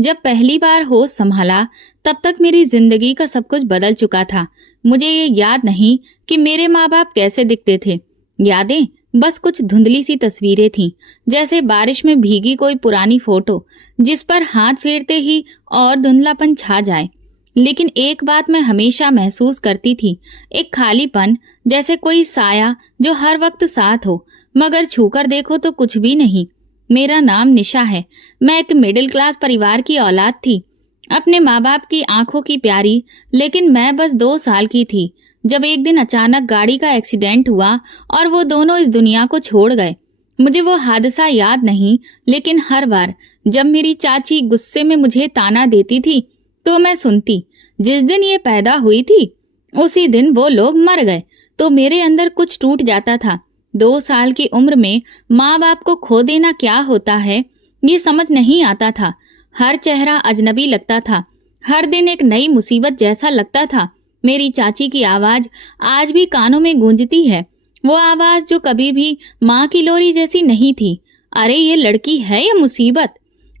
जब पहली बार होश संभाला, तब तक मेरी जिंदगी का सब कुछ बदल चुका था। मुझे ये याद नहीं कि मेरे माँ बाप कैसे दिखते थे। यादें बस कुछ धुंधली सी तस्वीरें थीं, जैसे बारिश में भीगी कोई पुरानी फोटो जिस पर हाथ फेरते ही और धुंधलापन छा जाए। लेकिन एक बात मैं हमेशा महसूस करती थी, एक खालीपन, जैसे कोई साया जो हर वक्त साथ हो, मगर छूकर देखो तो कुछ भी नहीं। मेरा नाम निशा है। मैं एक मिडिल क्लास परिवार की औलाद थी, अपने माँ बाप की आंखों की प्यारी। लेकिन मैं बस 2 साल की थी जब एक दिन अचानक गाड़ी का एक्सीडेंट हुआ और वो दोनों इस दुनिया को छोड़ गए। मुझे वो हादसा याद नहीं, लेकिन हर बार जब मेरी चाची गुस्से में मुझे ताना देती थी तो मैं सुनती, जिस दिन ये पैदा हुई थी उसी दिन वो लोग मर गए। तो मेरे अंदर कुछ टूट जाता था। 2 साल की उम्र में माँ बाप को खो देना क्या होता है, ये समझ नहीं आता था। हर चेहरा अजनबी लगता था, हर दिन एक नई मुसीबत जैसा लगता था। मेरी चाची की आवाज आज भी कानों में गूंजती है, वो आवाज जो कभी भी माँ की लोरी जैसी नहीं थी। अरे ये लड़की है या मुसीबत,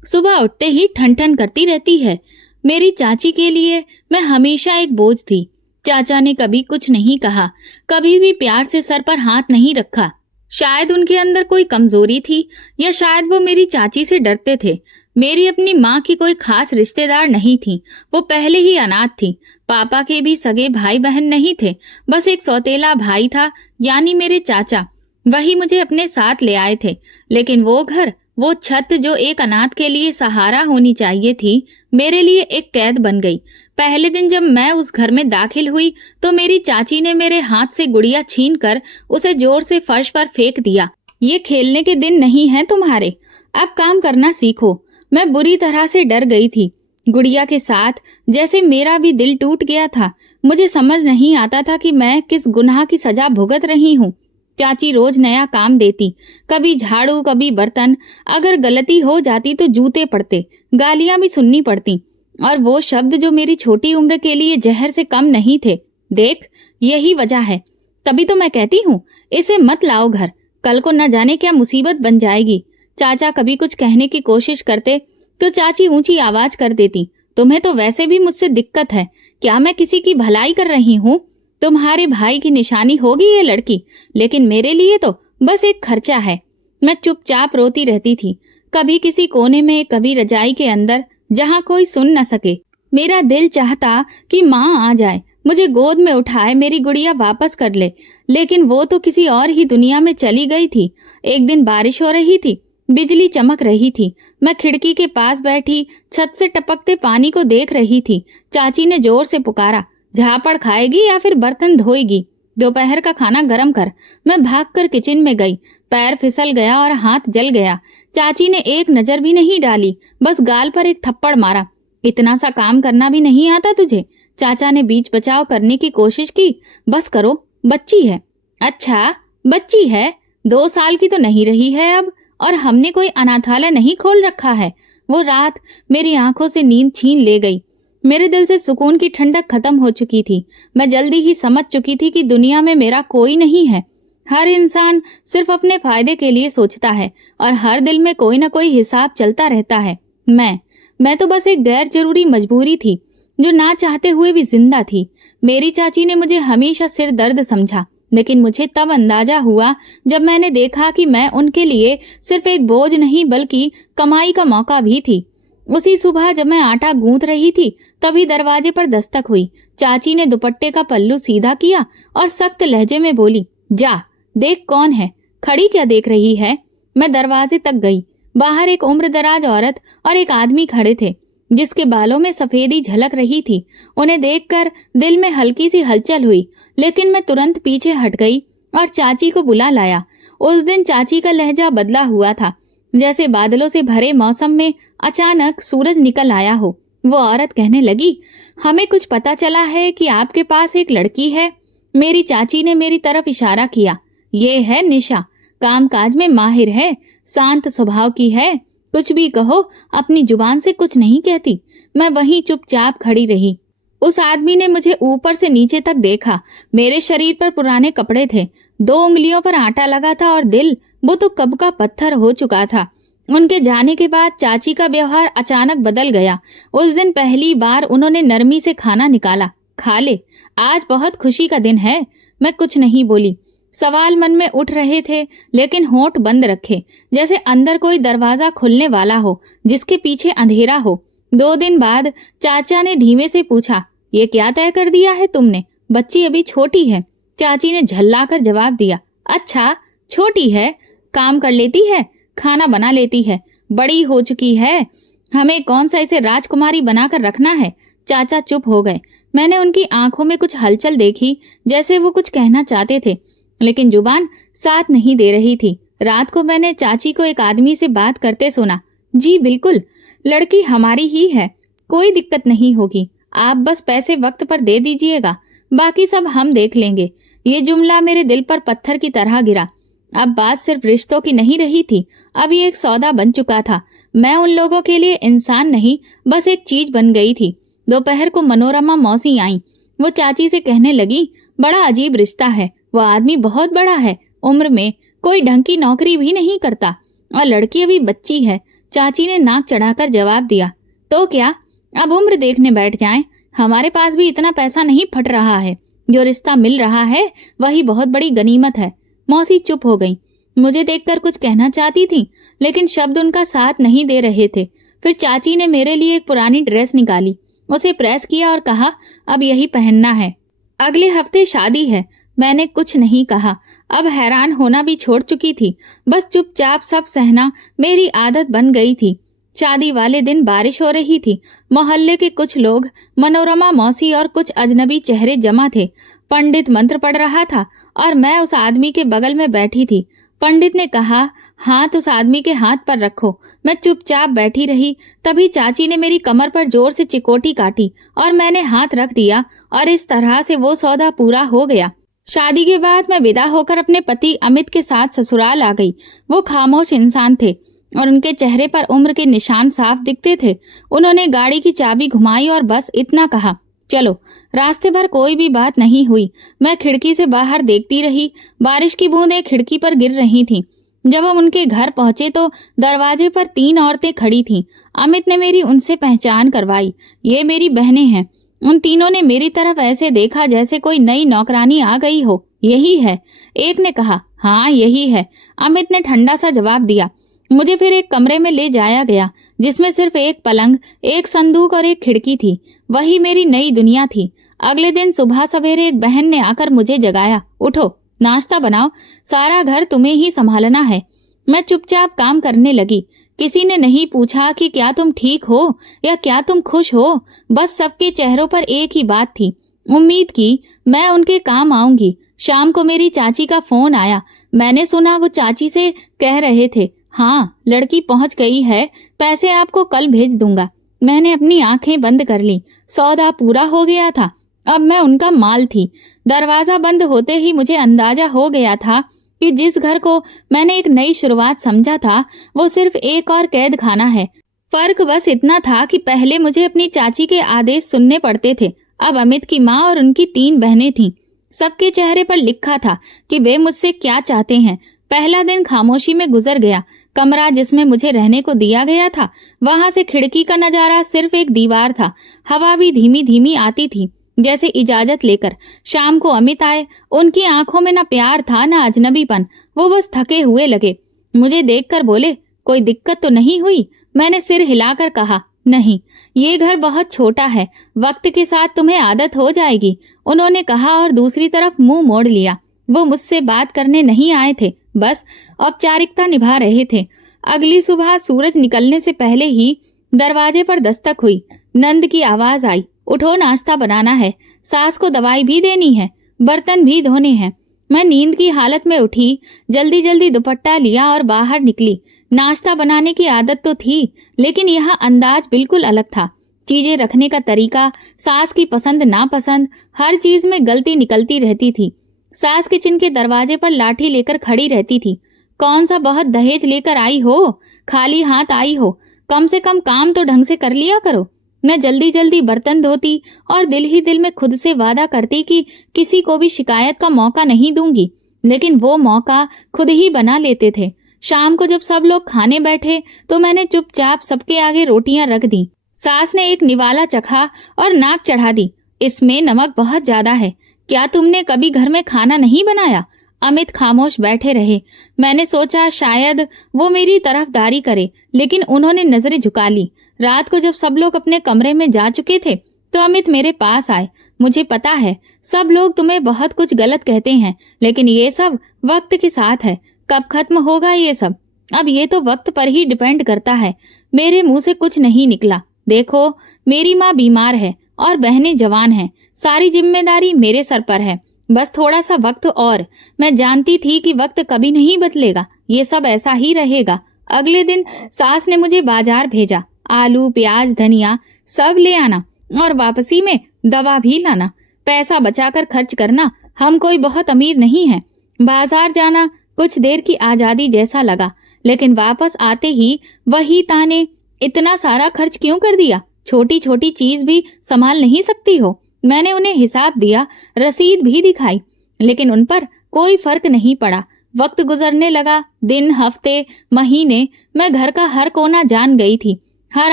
सुबह उठते ही ठन ठन करती रहती है। मेरी चाची के लिए मैं हमेशा एक बोझ थी। चाचा ने कभी कुछ नहीं कहा, कभी भी प्यार से सर पर हाथ नहीं रखा। शायद उनके अंदर कोई कमजोरी थी, या शायद वो मेरी चाची से डरते थे। मेरी अपनी माँ की कोई खास रिश्तेदार नहीं थी, वो पहले ही अनाथ थी। पापा के भी सगे भाई बहन नहीं थे, बस एक सौतेला भाई था, यानी मेरे चाचा। वही मुझे अपने साथ ले आए थे। लेकिन वो घर, वो छत जो एक अनाथ के लिए सहारा होनी चाहिए थी, मेरे लिए एक कैद बन गई। पहले दिन जब मैं उस घर में दाखिल हुई तो मेरी चाची ने मेरे हाथ से गुड़िया छीनकर उसे जोर से फर्श पर फेंक दिया। ये खेलने के दिन नहीं है तुम्हारे, अब काम करना सीखो। मैं बुरी तरह से डर गई थी। गुड़िया के साथ जैसे मेरा भी दिल टूट गया था। मुझे समझ नहीं आता था कि मैं किस गुनाह की सजा भुगत रही हूँ। चाची रोज नया काम देती, कभी झाड़ू कभी बर्तन। अगर गलती हो जाती तो जूते पड़ते, गालियां भी सुननी पड़ती, और वो शब्द जो मेरी छोटी उम्र के लिए जहर से कम नहीं थे। देख, यही वजह है, तभी तो मैं कहती हूँ इसे मत लाओ घर, कल को न जाने क्या मुसीबत बन जाएगी। चाचा कभी कुछ कहने की कोशिश करते तो चाची ऊंची आवाज कर देती, तुम्हें तो वैसे भी मुझसे दिक्कत है, क्या मैं किसी की भलाई कर रही हूँ? तुम्हारे भाई की निशानी होगी ये लड़की, लेकिन मेरे लिए तो बस एक खर्चा है। मैं चुपचाप रोती रहती थी, कभी किसी कोने में, कभी रजाई के अंदर, जहाँ कोई सुन न सके। मेरा दिल चाहता कि माँ आ जाए, मुझे गोद में उठाए, मेरी गुड़िया वापस कर ले, लेकिन वो तो किसी और ही दुनिया में चली गई थी। एक दिन बारिश हो रही थी, बिजली चमक रही थी। मैं खिड़की के पास बैठी छत से टपकते पानी को देख रही थी। चाची ने जोर से पुकारा, झापड़ खाएगी या फिर बर्तन धोएगी? दोपहर का खाना गरम कर। मैं भागकर किचन में गई, पैर फिसल गया और हाथ जल गया। चाची ने एक नजर भी नहीं डाली, बस गाल पर एक थप्पड़ मारा। इतना सा काम करना भी नहीं आता तुझे? चाचा ने बीच बचाव करने की कोशिश की। बस करो, बच्ची है। अच्छा, बच्ची है, 2 साल की तो नहीं रही है अब, और हमने कोई अनाथालय नहीं खोल रखा है। वो रात मेरी आंखों से नींद छीन ले गई। मेरे दिल से सुकून की ठंडक खत्म हो चुकी थी। मैं जल्दी ही समझ चुकी थी कि दुनिया में मेरा कोई नहीं है। हर इंसान सिर्फ अपने फायदे के लिए सोचता है, और हर दिल में कोई ना कोई हिसाब चलता रहता है। मैं तो बस एक गैर जरूरी मजबूरी थी, जो ना चाहते हुए भी जिंदा थी। मेरी चाची ने मुझे हमेशा सिर दर्द समझा, लेकिन मुझे तब अंदाजा हुआ जब मैंने देखा कि मैं उनके लिए सिर्फ एक बोझ नहीं, बल्कि कमाई का मौका भी थी। उसी सुबह जब मैं आटा गूंथ रही थी, तभी दरवाजे पर दस्तक हुई। चाची ने दुपट्टे का पल्लू सीधा किया और सख्त लहजे में बोली, जा देख कौन है, खड़ी क्या देख रही है? मैं दरवाजे तक गई। बाहर एक उम्रदराज औरत और एक आदमी खड़े थे, जिसके बालों में सफेदी झलक रही थी। उन्हें देखकर दिल में हल्की सी हलचल हुई, लेकिन मैं तुरंत पीछे हट गई और चाची को बुला लाया। उस दिन चाची का लहजा बदला हुआ था, जैसे बादलों से भरे मौसम में अचानक सूरज निकल आया हो। वो औरत कहने लगी, हमें कुछ पता चला है कि आपके पास एक लड़की है। मेरी चाची ने मेरी तरफ इशारा किया। ये है निशा, कामकाज में माहिर है, शांत स्वभाव की है, कुछ भी कहो अपनी जुबान से कुछ नहीं कहती। मैं वहीं चुपचाप खड़ी रही। उस आदमी ने मुझे ऊपर से नीचे तक देखा। मेरे शरीर पर पुराने कपड़े थे, 2 उंगलियों पर आटा लगा था, और दिल वो तो कब का पत्थर हो चुका था। उनके जाने के बाद चाची का व्यवहार अचानक बदल गया। उस दिन पहली बार उन्होंने नरमी से खाना निकाला। खा ले, आज बहुत खुशी का दिन है। मैं कुछ नहीं बोली। सवाल मन में उठ रहे थे, लेकिन होंठ बंद रखे, जैसे अंदर कोई दरवाजा खुलने वाला हो जिसके पीछे अंधेरा हो। 2 दिन बाद चाचा ने धीमे से पूछा, ये क्या तय कर दिया है तुमने? बच्ची अभी छोटी है। चाची ने झल्लाकर जवाब दिया, अच्छा छोटी है, काम कर लेती है, खाना बना लेती है, बड़ी हो चुकी है, हमें कौन सा इसे राजकुमारी बनाकर रखना है। चाचा चुप हो गए। मैंने उनकी आंखों में कुछ हलचल देखी, जैसे वो कुछ कहना चाहते थे, लेकिन जुबान साथ नहीं दे रही थी। रात को मैंने चाची को एक आदमी से बात करते सुना। जी बिल्कुल, लड़की हमारी ही है, कोई दिक्कत नहीं होगी, आप बस पैसे वक्त पर दे दीजिएगा, बाकी सब हम देख लेंगे। ये जुमला मेरे दिल पर पत्थर की तरह गिरा। अब बात सिर्फ रिश्तों की नहीं रही थी, अब ये एक सौदा बन चुका था। मैं उन लोगों के लिए इंसान नहीं, बस एक चीज बन गई थी। दोपहर को मनोरमा मौसी आई। वो चाची से कहने लगी, बड़ा अजीब रिश्ता है, वो आदमी बहुत बड़ा है, उम्र में कोई ढंग की नौकरी भी नहीं करता, और लड़की अभी बच्ची है। चाची ने नाक चढ़ाकर जवाब दिया, तो क्या, अब उम्र देखने बैठ जाएं? हमारे पास भी इतना पैसा नहीं फट रहा है, जो रिश्ता मिल रहा है वही बहुत बड़ी गनीमत है। मौसी चुप हो गई। मुझे देखकर कुछ कहना चाहती थी, लेकिन शब्द उनका साथ नहीं दे रहे थे। फिर चाची ने मेरे लिए एक पुरानी ड्रेस निकाली, उसे प्रेस किया और कहा, अब यही पहनना है, अगले हफ्ते शादी है। मैंने कुछ नहीं कहा। अब हैरान होना भी छोड़ चुकी थी, बस चुपचाप सब सहना मेरी आदत बन गई थी। शादी वाले दिन बारिश हो रही थी। मोहल्ले के कुछ लोग, मनोरमा मौसी और कुछ अजनबी चेहरे जमा थे। पंडित मंत्र पढ़ रहा था और मैं उस आदमी के बगल में बैठी थी। पंडित ने कहा, हाथ उस आदमी के हाथ पर रखो। मैं चुपचाप बैठी रही। तभी चाची ने मेरी कमर पर जोर से चिकोटी काटी और मैंने हाथ रख दिया, और इस तरह से वो सौदा पूरा हो गया। शादी के बाद मैं विदा होकर अपने पति अमित के साथ ससुराल आ गई। वो खामोश इंसान थे और उनके चेहरे पर उम्र के निशान साफ दिखते थे। उन्होंने गाड़ी की चाबी घुमाई और बस इतना कहा, चलो। रास्ते भर कोई भी बात नहीं हुई। मैं खिड़की से बाहर देखती रही। बारिश की बूंदें खिड़की पर गिर रही थीं। जब हम उनके घर पहुंचे तो दरवाजे पर 3 औरतें खड़ी थीं। अमित ने मेरी उनसे पहचान करवाई। ये मेरी बहनें हैं। उन तीनों ने मेरी तरफ ऐसे देखा जैसे कोई नई नौकरानी आ गई हो। यही है, एक ने कहा। हाँ यही है, अमित ने ठंडा सा जवाब दिया। मुझे फिर एक कमरे में ले जाया गया, जिसमें सिर्फ एक पलंग, एक संदूक और एक खिड़की थी। वही मेरी नई दुनिया थी। अगले दिन सुबह सवेरे एक बहन ने आकर मुझे जगाया, उठो, नाश्ता बनाओ, सारा घर तुम्हें ही संभालना है। मैं चुपचाप काम करने लगी। किसी ने नहीं पूछा कि क्या तुम ठीक हो या क्या तुम खुश हो। बस सबके चेहरों पर एक ही बात थी, उम्मीद की मैं उनके काम आऊंगी। शाम को मेरी चाची का फोन आया। मैंने सुना वो चाची से कह रहे थे, हाँ लड़की पहुंच गई है, पैसे आपको कल भेज दूंगा। मैंने अपनी आंखें बंद कर ली। सौदा पूरा हो गया था, अब मैं उनका माल थी। दरवाजा बंद होते ही मुझे अंदाजा हो गया था कि जिस घर को मैंने एक नई शुरुआत समझा था, वो सिर्फ एक और कैद खाना है। फर्क बस इतना था कि पहले मुझे अपनी चाची के आदेश सुनने पड़ते थे, अब अमित की माँ और उनकी 3 बहनें थीं। सबके चेहरे पर लिखा था कि वे मुझसे क्या चाहते हैं। पहला दिन खामोशी में गुजर गया। कमरा जिसमें मुझे रहने को दिया गया था, वहां से खिड़की का नजारा सिर्फ एक दीवार था। हवा भी धीमी धीमी आती थी, जैसे इजाजत लेकर। शाम को अमित आए। उनकी आंखों में न प्यार था न अजनबीपन, वो बस थके हुए लगे। मुझे देखकर बोले, कोई दिक्कत तो नहीं हुई? मैंने सिर हिलाकर कहा, नहीं, ये घर बहुत छोटा है, वक्त के साथ तुम्हें आदत हो जाएगी, उन्होंने कहा और दूसरी तरफ मुंह मोड़ लिया। वो मुझसे बात करने नहीं आए थे, बस औपचारिकता निभा रहे थे। अगली सुबह सूरज निकलने से पहले ही दरवाजे पर दस्तक हुई। नंद की आवाज आई, उठो, नाश्ता बनाना है, सास को दवाई भी देनी है, बर्तन भी धोने हैं। मैं नींद की हालत में उठी, जल्दी जल्दी दुपट्टा लिया और बाहर निकली। नाश्ता बनाने की आदत तो थी, लेकिन यहाँ अंदाज बिल्कुल अलग था। चीजें रखने का तरीका, सास की पसंद नापसंद, हर चीज में गलती निकलती रहती थी। सास किचन के दरवाजे पर लाठी लेकर खड़ी रहती थी। कौन सा बहुत दहेज लेकर आई हो, खाली हाथ आई हो, कम से कम काम तो ढंग से कर लिया करो। मैं जल्दी जल्दी बर्तन धोती और दिल ही दिल में खुद से वादा करती कि किसी को भी शिकायत का मौका नहीं दूंगी, लेकिन वो मौका खुद ही बना लेते थे। शाम को जब सब लोग खाने बैठे तो मैंने चुपचाप सबके आगे रोटियां रख दी। सास ने एक निवाला चखा और नाक चढ़ा दी, इसमें नमक बहुत ज्यादा है। क्या तुमने कभी घर में खाना नहीं बनाया? अमित खामोश बैठे रहे। मैंने सोचा शायद वो मेरी तरफदारी करे, लेकिन उन्होंने नजरें झुका ली। रात को जब सब लोग अपने कमरे में जा चुके थे तो अमित मेरे पास आए। मुझे पता है सब लोग तुम्हें बहुत कुछ गलत कहते हैं, लेकिन ये सब वक्त के साथ है। कब खत्म होगा ये सब? अब ये तो वक्त पर ही डिपेंड करता है। मेरे मुंह से कुछ नहीं निकला। देखो, मेरी माँ बीमार है और बहनें जवान हैं। सारी जिम्मेदारी मेरे सर पर है। बस थोड़ा सा वक्त और। मैं जानती थी कि वक्त कभी नहीं बदलेगा, ये सब ऐसा ही रहेगा। अगले दिन सास ने मुझे बाजार भेजा। आलू, प्याज, धनिया सब ले आना और वापसी में दवा भी लाना। पैसा बचाकर खर्च करना, हम कोई बहुत अमीर नहीं हैं। बाजार जाना कुछ देर की आजादी जैसा लगा, लेकिन वापस आते ही वही ताने, इतना सारा खर्च क्यों कर दिया? छोटी छोटी चीज भी संभाल नहीं सकती हो? मैंने उन्हें हिसाब दिया, रसीद भी दिखाई, लेकिन उन पर कोई फर्क नहीं पड़ा। वक्त गुजरने लगा, दिन, हफ्ते, महीने। मैं घर का हर कोना जान गई थी, हर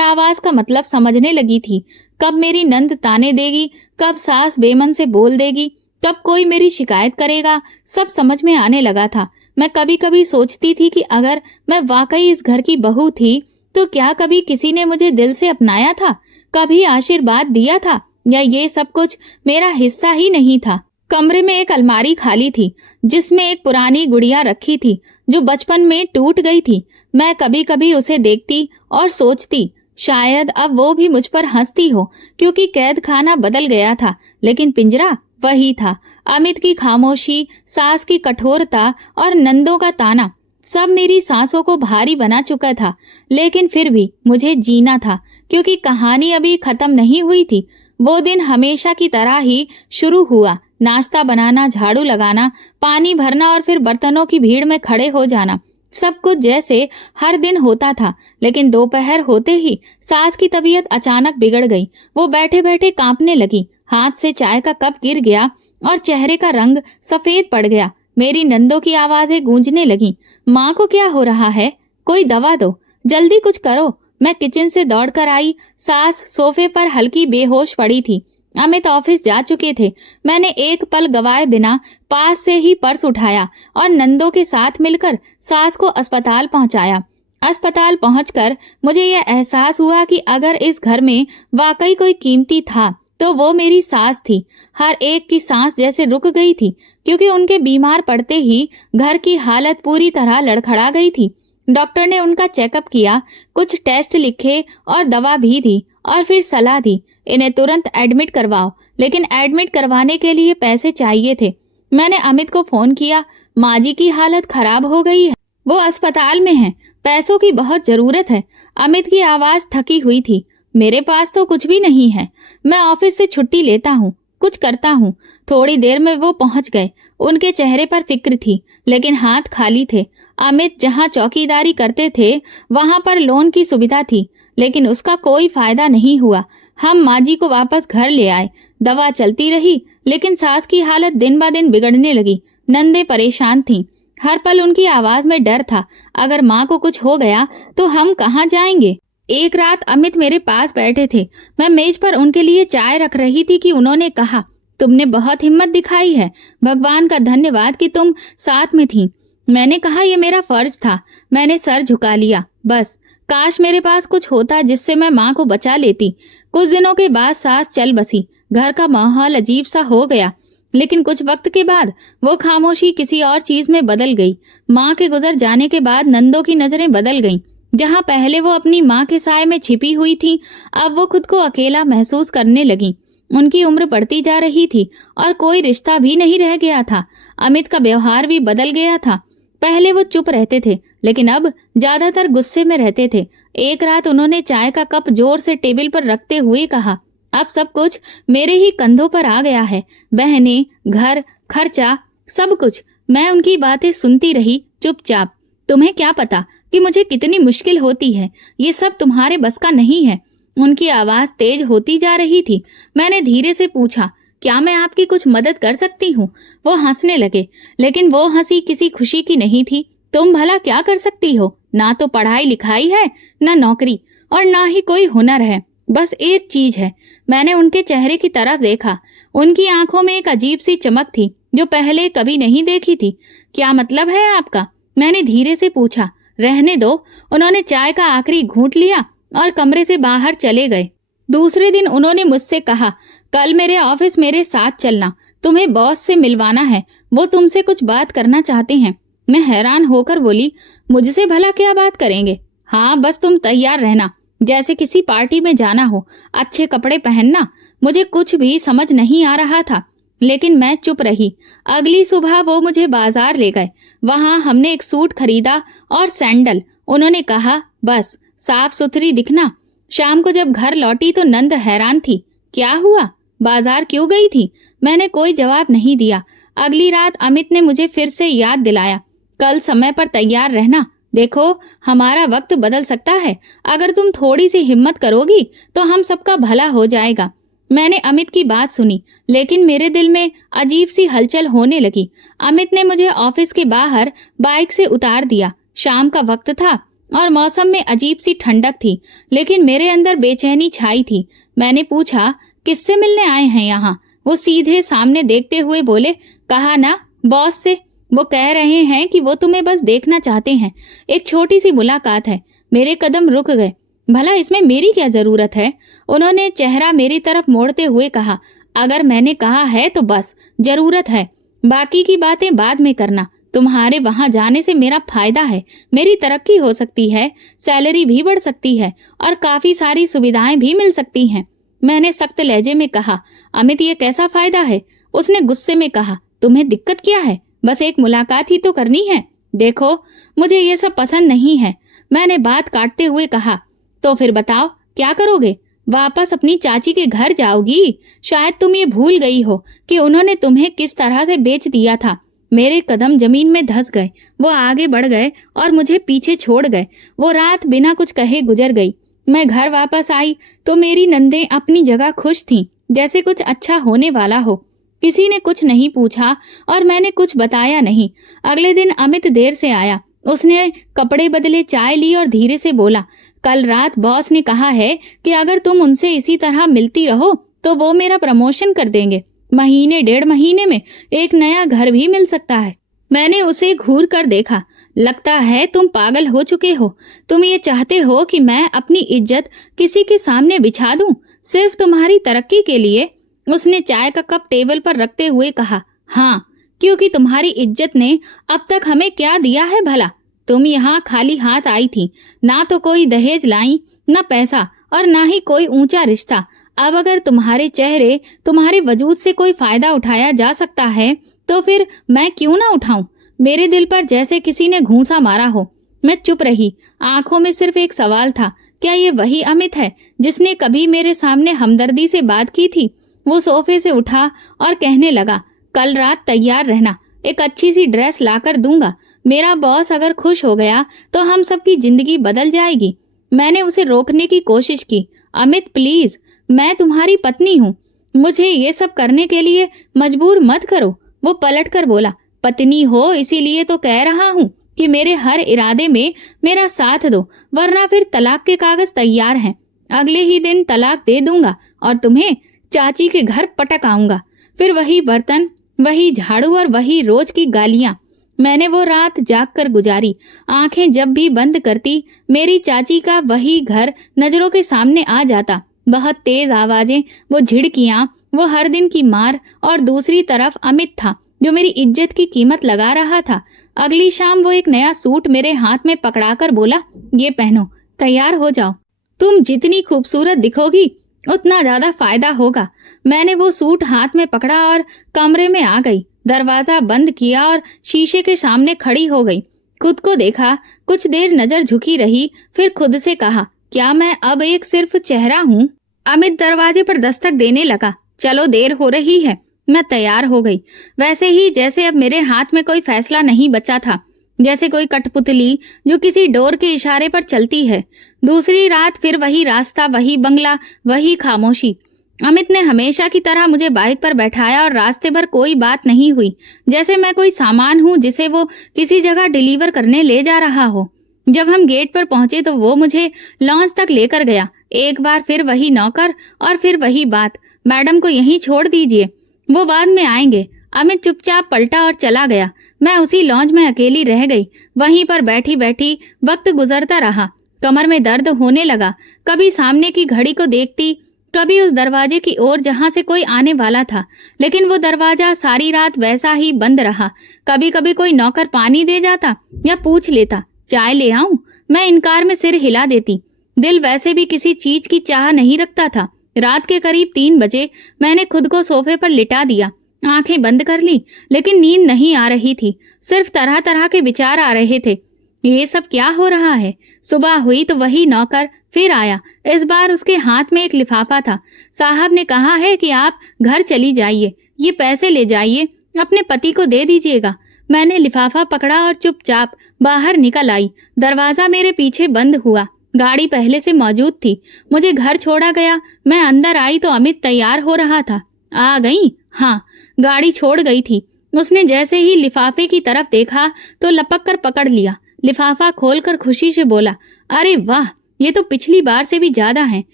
आवाज का मतलब समझने लगी थी। कब मेरी नंद ताने देगी, कब सास बेमन से बोल देगी, कब कोई मेरी शिकायत करेगा, सब समझ में आने लगा था। मैं कभी कभी सोचती थी कि अगर मैं वाकई इस घर की बहू थी तो क्या कभी किसी ने मुझे दिल से अपनाया था, कभी आशीर्वाद दिया था, या ये सब कुछ मेरा हिस्सा ही नहीं था? कमरे में एक अलमारी खाली थी जिसमें एक पुरानी गुड़िया रखी थी जो बचपन में टूट गई थी। मैं कभी कभी उसे देखती और सोचती शायद अब वो भी मुझ पर हंसती हो, क्योंकि कैद खाना बदल गया था लेकिन पिंजरा वही था। अमित की खामोशी, सास की कठोरता और नंदों का ताना, सब मेरी सांसों को भारी बना चुका था। लेकिन फिर भी मुझे जीना था, क्योंकि कहानी अभी खत्म नहीं हुई थी। वो दिन हमेशा की तरह ही शुरू हुआ। नाश्ता बनाना, झाड़ू लगाना, पानी भरना और फिर बर्तनों की भीड़ में खड़े हो जाना, सब कुछ जैसे हर दिन होता था। लेकिन दोपहर होते ही सास की तबीयत अचानक बिगड़ गई। वो बैठे बैठे कांपने लगी, हाथ से चाय का कप गिर गया और चेहरे का रंग सफेद पड़ गया। मेरी नंदों की आवाजें गूंजने लगी, माँ को क्या हो रहा है? कोई दवा दो, जल्दी कुछ करो। मैं किचन से दौड़कर आई। सास सोफे पर हल्की बेहोश पड़ी थी। अमित ऑफिस जा चुके थे। मैंने एक पल गवाए बिना पास से ही पर्स उठाया और नंदों के साथ मिलकर सास को अस्पताल पहुंचाया। अस्पताल पहुंचकर मुझे यह एहसास हुआ कि अगर इस घर में वाकई कोई कीमती था तो वो मेरी सास थी। हर एक की सांस जैसे रुक गई थी, क्योंकि उनके बीमार पड़ते ही घर की हालत पूरी तरह लड़खड़ा गई थी। डॉक्टर ने उनका चेकअप किया, कुछ टेस्ट लिखे और दवा भी दी और फिर सलाह दी, इन्हें तुरंत एडमिट करवाओ। लेकिन एडमिट करवाने के लिए पैसे चाहिए थे। मैंने अमित को फोन किया, माँ जी की हालत खराब हो गई है, वो अस्पताल में हैं, पैसों की बहुत जरूरत है। अमित की आवाज थकी हुई थी। मेरे पास तो कुछ भी नहीं है, मैं ऑफिस से छुट्टी लेता हूँ, कुछ करता हूँ। थोड़ी देर में वो पहुंच गए। उनके चेहरे पर फिक्र थी, लेकिन हाथ खाली थे। अमित जहाँ चौकीदारी करते थे वहां पर लोन की सुविधा थी, लेकिन उसका कोई फायदा नहीं हुआ। हम माँ जी को वापस घर ले आए। दवा चलती रही, लेकिन सास की हालत दिन ब दिन बिगड़ने लगी। नंदे परेशान थीं, हर पल उनकी आवाज में डर था। अगर माँ को कुछ हो गया तो हम कहाँ जाएंगे? एक रात अमित मेरे पास बैठे थे। मैं मेज पर उनके लिए चाय रख रही थी कि उन्होंने कहा, तुमने बहुत हिम्मत दिखाई है, भगवान का धन्यवाद कि तुम साथ में थी। मैंने कहा, यह मेरा फर्ज था। मैंने सर झुका लिया। बस काश मेरे पास कुछ होता जिससे मैं माँ को बचा लेती। कुछ दिनों के बाद सास चल बसी। घर का माहौल अजीब सा हो गया, लेकिन कुछ वक्त के बाद वो खामोशी किसी और चीज में बदल गई। माँ के गुजर जाने के बाद नंदों की नजरें बदल गईं। जहाँ पहले वो अपनी माँ के साए में छिपी हुई थी, अब वो खुद को अकेला महसूस करने लगी। उनकी उम्र बढ़ती जा रही थी और कोई रिश्ता भी नहीं रह गया था। अमित का व्यवहार भी बदल गया था। पहले वो चुप रहते थे, लेकिन अब ज्यादातर गुस्से में रहते थे। एक रात उन्होंने चाय का कप जोर से टेबल पर रखते हुए कहा, अब सब कुछ मेरे ही कंधों पर आ गया है, बहनें, घर, खर्चा, सब कुछ। मैं उनकी बातें सुनती रही चुपचाप। तुम्हें क्या पता कि मुझे कितनी मुश्किल होती है, ये सब तुम्हारे बस का नहीं है। उनकी आवाज तेज होती जा रही थी। मैंने धीरे से पूछा, क्या मैं आपकी कुछ मदद कर सकती हूँ? वो हंसने लगे, लेकिन वो हंसी किसी खुशी की नहीं थी, तुम भला क्या कर सकती हो? ना तो पढ़ाई लिखाई है, ना नौकरी, और ना ही कोई हुनर है। बस एक चीज है। मैंने उनके चेहरे की तरफ देखा। उनकी आंखों में एक अजीब सी चमक थी जो पहले कभी नहीं देखी थी। क्या मतलब है आपका? मैंने धीरे से पूछा। रहने दो। उन्होंने चाय का आखिरी घूंट लिया और कमरे से बाहर चले गए। दूसरे दिन उन्होंने मुझसे कहा, कल मेरे ऑफिस मेरे साथ चलना, तुम्हें बॉस से मिलवाना है, वो तुमसे कुछ बात करना चाहते हैं। मैं हैरान होकर बोली, मुझसे भला क्या बात करेंगे? हाँ, बस तुम तैयार रहना, जैसे किसी पार्टी में जाना हो, अच्छे कपड़े पहनना। मुझे कुछ भी समझ नहीं आ रहा था, लेकिन मैं चुप रही। अगली सुबह वो मुझे बाजार ले गए। वहां हमने एक सूट खरीदा और सैंडल। उन्होंने कहा, बस साफ सुथरी दिखना। शाम को जब घर लौटी तो नंद हैरान थी। क्या हुआ? बाजार क्यों गई थी? मैंने कोई जवाब नहीं दिया। अगली रात अमित ने मुझे फिर से याद दिलाया, कल समय पर तैयार रहना। देखो, हमारा वक्त बदल सकता है। अगर तुम थोड़ी सी हिम्मत करोगी तो हम सबका भला हो जाएगा। मैंने अमित की बात सुनी, लेकिन मेरे दिल में अजीब सी हलचल होने लगी। अमित ने मुझे ऑफिस के बाहर बाइक से उतार दिया। शाम का वक्त था और मौसम में अजीब सी ठंडक थी, लेकिन मेरे अंदर बेचैनी छाई थी। मैंने पूछा, किससे मिलने आए हैं यहाँ? वो सीधे सामने देखते हुए बोले, कहा ना, बॉस से। वो कह रहे हैं कि वो तुम्हें बस देखना चाहते हैं। एक छोटी सी मुलाकात है। मेरे कदम रुक गए। भला इसमें मेरी क्या जरूरत है? उन्होंने चेहरा मेरी तरफ मोड़ते हुए कहा, अगर मैंने कहा है तो बस जरूरत है, बाकी की बातें बाद में करना। तुम्हारे वहां जाने से मेरा फायदा है, मेरी तरक्की हो सकती है, सैलरी भी बढ़ सकती है और काफी सारी सुविधाएं भी मिल सकती हैं। मैंने सख्त लहजे में कहा, अमित, ये कैसा फायदा है? उसने गुस्से में कहा, तुम्हें दिक्कत क्या है? बस एक मुलाकात ही तो करनी है। देखो, मुझे ये सब पसंद नहीं है। मैंने बात काटते हुए कहा, तो फिर बताओ क्या करोगे? वापस अपनी चाची के घर जाओगी? शायद तुम ये भूल गई हो कि उन्होंने तुम्हें किस तरह से बेच दिया था। मेरे कदम जमीन में धंस गए। वो आगे बढ़ गए और मुझे पीछे छोड़ गए। वो रात बिना कुछ कहे गुजर गई। मैं घर वापस आई तो मेरी नंदें अपनी जगह खुश थीं, जैसे कुछ अच्छा होने वाला हो। किसी ने कुछ नहीं पूछा और मैंने कुछ बताया नहीं। अगले दिन अमित देर से आया। उसने कपड़े बदले, चाय ली और धीरे से बोला, कल रात बॉस ने कहा है कि अगर तुम उनसे इसी तरह मिलती रहो तो वो मेरा प्रमोशन कर देंगे। महीने 1.5 महीने में एक नया घर भी मिल सकता है। मैंने उसे घूर कर देखा। लगता है तुम पागल हो चुके हो। तुम ये चाहते हो कि मैं अपनी इज्जत किसी के सामने बिछा दूं, सिर्फ तुम्हारी तरक्की के लिए? उसने चाय का कप टेबल पर रखते हुए कहा, हाँ, क्योंकि तुम्हारी इज्जत ने अब तक हमें क्या दिया है भला? तुम यहाँ खाली हाथ आई थी, ना तो कोई दहेज लाई, ना पैसा, और ना ही कोई ऊंचा रिश्ता। अब अगर तुम्हारे चेहरे, तुम्हारे वजूद से कोई फायदा उठाया जा सकता है तो फिर मैं क्यों ना उठाऊं? मेरे दिल पर जैसे किसी ने घूंसा मारा हो। मैं चुप रही। आंखों में सिर्फ एक सवाल था, क्या ये वही अमित है जिसने कभी मेरे सामने हमदर्दी से बात की थी? वो सोफे से उठा और कहने लगा, कल रात तैयार रहना, एक अच्छी सी ड्रेस लाकर दूंगा। मेरा बॉस अगर खुश हो गया तो हम सबकी जिंदगी बदल जाएगी। मैंने उसे रोकने की कोशिश की। अमित, प्लीज, मैं तुम्हारी पत्नी हूँ, मुझे ये सब करने के लिए मजबूर मत करो। वो पलट कर बोला, पत्नी हो इसीलिए तो कह रहा हूँ कि मेरे हर इरादे में मेरा साथ दो, वरना फिर तलाक के कागज तैयार हैं। अगले ही दिन तलाक दे दूंगा और तुम्हें चाची के घर पटक आऊंगा। फिर वही बर्तन, वही झाड़ू और वही रोज की गालियां। मैंने वो रात जाग कर गुजारी। आंखें जब भी बंद करती, मेरी चाची का वही घर नजरों के सामने आ जाता। बहुत तेज आवाजें, वो झिड़कियां, वो हर दिन की मार, और दूसरी तरफ अमित था जो मेरी इज्जत की कीमत लगा रहा था। अगली शाम वो एक नया सूट मेरे हाथ में पकड़ाकर बोला, ये पहनो, तैयार हो जाओ। तुम जितनी खूबसूरत दिखोगी उतना ज्यादा फायदा होगा। मैंने वो सूट हाथ में पकड़ा और कमरे में आ गई। दरवाजा बंद किया और शीशे के सामने खड़ी हो गई। खुद को देखा, कुछ देर नजर झुकी रही, फिर खुद से कहा, क्या मैं अब एक सिर्फ चेहरा हूँ? अमित दरवाजे पर दस्तक देने लगा। चलो, देर हो रही है। मैं तैयार हो गई, वैसे ही जैसे अब मेरे हाथ में कोई फैसला नहीं बचा था, जैसे कोई कठपुतली जो किसी डोर के इशारे पर चलती है। दूसरी रात फिर वही रास्ता, वही बंगला, वही खामोशी। अमित ने हमेशा की तरह मुझे बाइक पर बैठाया और रास्ते भर कोई बात नहीं हुई, जैसे मैं कोई सामान हूँ जिसे वो किसी जगह डिलीवर करने ले जा रहा हो। जब हम गेट पर पहुंचे तो वो मुझे लॉन्च तक लेकर गया। एक बार फिर वही नौकर और फिर वही बात, मैडम को यहीं छोड़ दीजिए, वो बाद में आएंगे। अमित चुपचाप पलटा और चला गया। मैं उसी लॉन्च में अकेली रह गई। वहीं पर बैठी बैठी वक्त गुजरता रहा। कमर में दर्द होने लगा। कभी सामने की घड़ी को देखती, कभी उस दरवाजे की ओर जहां से कोई आने वाला था, लेकिन वो दरवाजा सारी रात वैसा ही बंद रहा। कभी कभी कोई नौकर पानी दे जाता या पूछ लेता, चाय ले आऊं? मैं इनकार में सिर हिला देती। दिल वैसे भी किसी चीज की चाह नहीं रखता था। रात के करीब 3 बजे मैंने खुद को सोफे पर लिटा दिया, आंखें बंद कर ली, लेकिन नींद नहीं आ रही थी। सिर्फ तरह तरह के विचार आ रहे थे। ये सब क्या हो रहा है? सुबह हुई तो वही नौकर फिर आया। इस बार उसके हाथ में एक लिफाफा था। साहब ने कहा है कि आप घर चली जाइए, ये पैसे ले जाइए, अपने पति को दे दीजिएगा। मैंने लिफाफा पकड़ा और चुपचाप बाहर निकल आई। दरवाजा मेरे पीछे बंद हुआ। गाड़ी पहले से मौजूद थी। मुझे घर छोड़ा गया। मैं अंदर आई तो अमित तैयार हो रहा था। आ गई? हाँ, गाड़ी छोड़ गई थी। उसने जैसे ही लिफाफे की तरफ देखा तो लपक कर पकड़ लिया। लिफाफा खोलकर खुशी से बोला, अरे वाह, ये तो पिछली बार से भी ज्यादा है।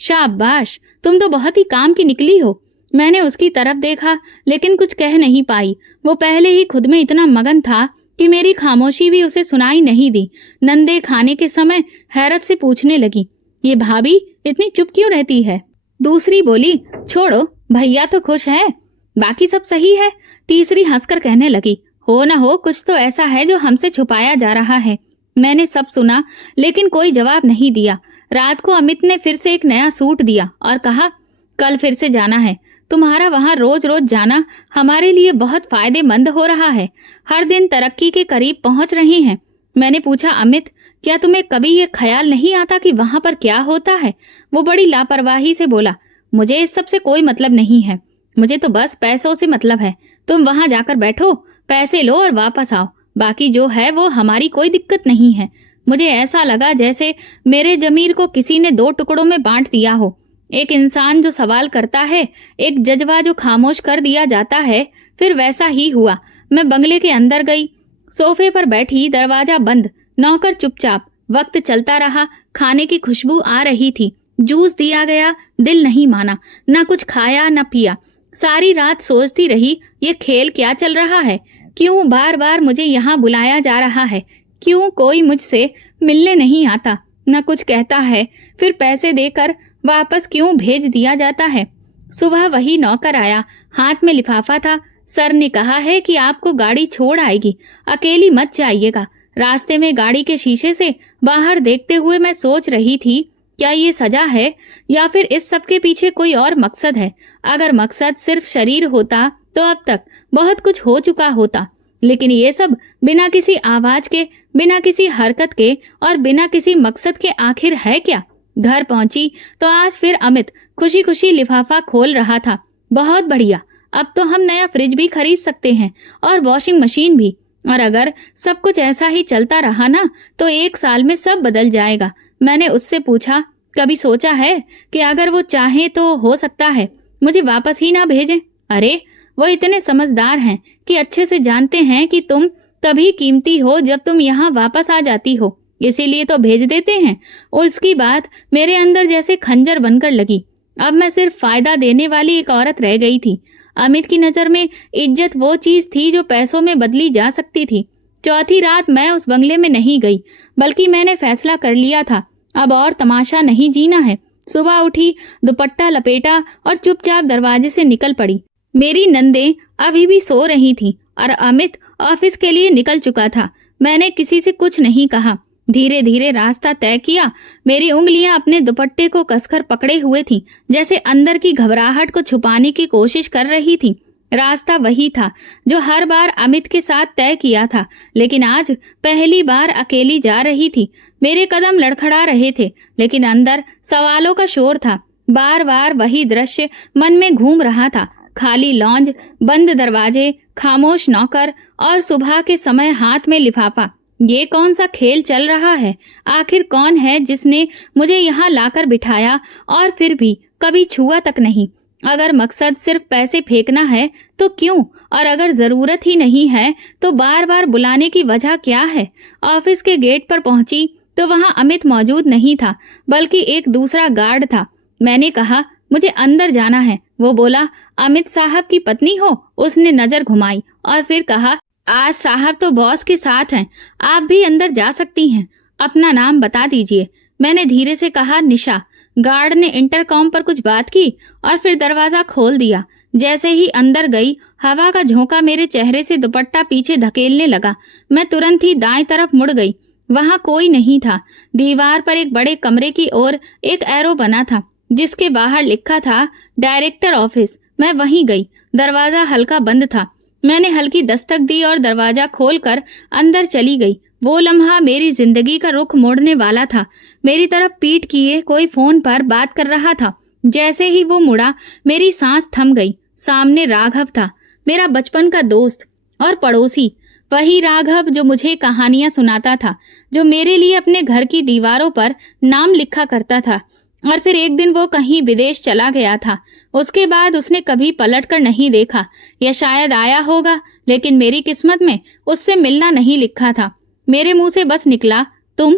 शाबाश, तुम तो बहुत ही काम की निकली हो। मैंने उसकी तरफ देखा, लेकिन कुछ कह नहीं पाई। वो पहले ही खुद में इतना मगन था कि मेरी खामोशी भी उसे सुनाई नहीं दी। नंदे खाने के समय हैरत से पूछने लगी, ये भाभी इतनी चुप क्यों रहती है? दूसरी बोली, छोड़ो, भैया तो खुश है, बाकी सब सही है। तीसरी हंसकर कहने लगी, हो न हो कुछ तो ऐसा है जो हमसे छुपाया जा रहा है। मैंने सब सुना, लेकिन कोई जवाब नहीं दिया। रात को अमित ने फिर से एक नया सूट दिया और कहा, कल फिर से जाना है। तुम्हारा वहां रोज रोज जाना हमारे लिए बहुत फायदेमंद हो रहा है। हर दिन तरक्की के करीब पहुंच रहे हैं। मैंने पूछा, अमित, क्या तुम्हें कभी ये ख्याल नहीं आता कि वहां पर क्या होता है? वो बड़ी लापरवाही से बोला, मुझे इस सब से कोई मतलब नहीं है। मुझे तो बस पैसों से मतलब है। तुम वहां जाकर बैठो, पैसे लो और वापस आओ। बाकी जो है वो हमारी कोई दिक्कत नहीं है। मुझे ऐसा लगा जैसे मेरे जमीर को किसी ने 2 टुकड़ों में बांट दिया हो। एक इंसान जो सवाल करता है, एक जज्बा जो खामोश कर दिया जाता है। फिर वैसा ही हुआ। मैं बंगले के अंदर गई, सोफे पर बैठी, दरवाजा बंद, नौकर चुपचाप। वक्त चलता रहा। खाने की खुशबू आ रही थी। जूस दिया गया, दिल नहीं माना। ना कुछ खाया ना पिया। सारी रात सोचती रही, ये खेल क्या चल रहा है? क्यों बार बार मुझे यहाँ बुलाया जा रहा है? क्यों कोई मुझसे मिलने नहीं आता, न कुछ कहता है? फिर पैसे देकर वापस क्यों भेज दिया जाता है? सुबह वही नौकर आया, हाथ में लिफाफा था। सर ने कहा है कि आपको गाड़ी छोड़ आएगी, अकेली मत जाइएगा। रास्ते में गाड़ी के शीशे से बाहर देखते हुए मैं सोच रही थी, क्या ये सजा है या फिर इस सब के पीछे कोई और मकसद है? अगर मकसद सिर्फ शरीर होता तो अब तक बहुत कुछ हो चुका होता, लेकिन ये सब बिना किसी आवाज के, बिना किसी हरकत के और बिना किसी मकसद के आखिर है क्या? घर पहुंची तो आज फिर अमित खुशी खुशी लिफाफा खोल रहा था। बहुत बढ़िया, अब तो हम नया फ्रिज भी खरीद सकते हैं और वॉशिंग मशीन भी। और अगर सब कुछ ऐसा ही चलता रहा ना तो 1 साल में सब बदल जाएगा। मैंने उससे पूछा, कभी सोचा है कि अगर वो चाहे तो हो सकता है मुझे वापस ही ना भेजें? अरे, वो इतने समझदार हैं कि अच्छे से जानते हैं कि तुम तभी कीमती हो जब तुम यहाँ वापस आ जाती हो, इसीलिए तो भेज देते हैं। और उसकी बात मेरे अंदर जैसे खंजर बनकर लगी। अब मैं सिर्फ फायदा देने वाली एक औरत रह गई थी। अमित की नजर में इज्जत वो चीज थी जो पैसों में बदली जा सकती थी। चौथी रात मैं उस बंगले में नहीं गई, बल्कि मैंने फैसला कर लिया था, अब और तमाशा नहीं जीना है। सुबह उठी, दुपट्टा लपेटा और चुपचाप दरवाजे से निकल पड़ी। मेरी नंदे अभी भी सो रही थी और अमित ऑफिस के लिए निकल चुका था। मैंने किसी से कुछ नहीं कहा। धीरे धीरे रास्ता तय किया। मेरी उंगलियां अपने दुपट्टे को कसकर पकड़े हुए थीं, जैसे अंदर की घबराहट को छुपाने की कोशिश कर रही थी। रास्ता वही था जो हर बार अमित के साथ तय किया था, लेकिन आज पहली बार अकेली जा रही थी। मेरे कदम लड़खड़ा रहे थे, लेकिन अंदर सवालों का शोर था। बार बार वही दृश्य मन में घूम रहा था। खाली लॉन्ज, बंद दरवाजे, खामोश नौकर और सुबह के समय हाथ में लिफाफा। ये कौन सा खेल चल रहा है? आखिर कौन है जिसने मुझे यहाँ लाकर बिठाया और फिर भी कभी छुआ तक नहीं? अगर मकसद सिर्फ पैसे फेंकना है तो क्यों, और अगर जरूरत ही नहीं है तो बार बार बुलाने की वजह क्या है? ऑफिस के गेट पर पहुंची तो वहां अमित मौजूद नहीं था, बल्कि एक दूसरा गार्ड था। मैंने कहा, मुझे अंदर जाना है। वो बोला, अमित साहब की पत्नी हो? उसने नजर घुमाई और फिर कहा, आज साहब तो बॉस के साथ हैं, आप भी अंदर जा सकती हैं। अपना नाम बता दीजिए। मैंने धीरे से कहा, निशा। गार्ड ने इंटरकॉम पर कुछ बात की और फिर दरवाजा खोल दिया। जैसे ही अंदर गई, हवा का झोंका मेरे चेहरे से दुपट्टा पीछे धकेलने लगा। मैं तुरंत ही दाएं तरफ मुड़ गई। वहां कोई नहीं था। दीवार पर एक बड़े कमरे की ओर एक एरो बना था, जिसके बाहर लिखा था डायरेक्टर ऑफिस। मैं वहीं गई। दरवाजा हल्का बंद था। मैंने हल्की दस्तक दी और दरवाजा खोलकर अंदर चली गई। वो लम्हा मेरी जिंदगी का रुख मोड़ने वाला था। मेरी तरफ पीठ किए कोई फोन पर बात कर रहा था। जैसे ही वो मुड़ा, मेरी सांस थम गई। सामने राघव था, मेरा बचपन का दोस्त और पड़ोसी। वही राघव जो मुझे कहानियां सुनाता था, जो मेरे लिए अपने घर की दीवारों पर नाम लिखा करता था। और फिर एक दिन वो कहीं विदेश चला गया था। उसके बाद उसने कभी पलटकर नहीं देखा, या शायद आया होगा, लेकिन मेरी किस्मत में उससे मिलना नहीं लिखा था। मेरे मुंह से बस निकला, तुम।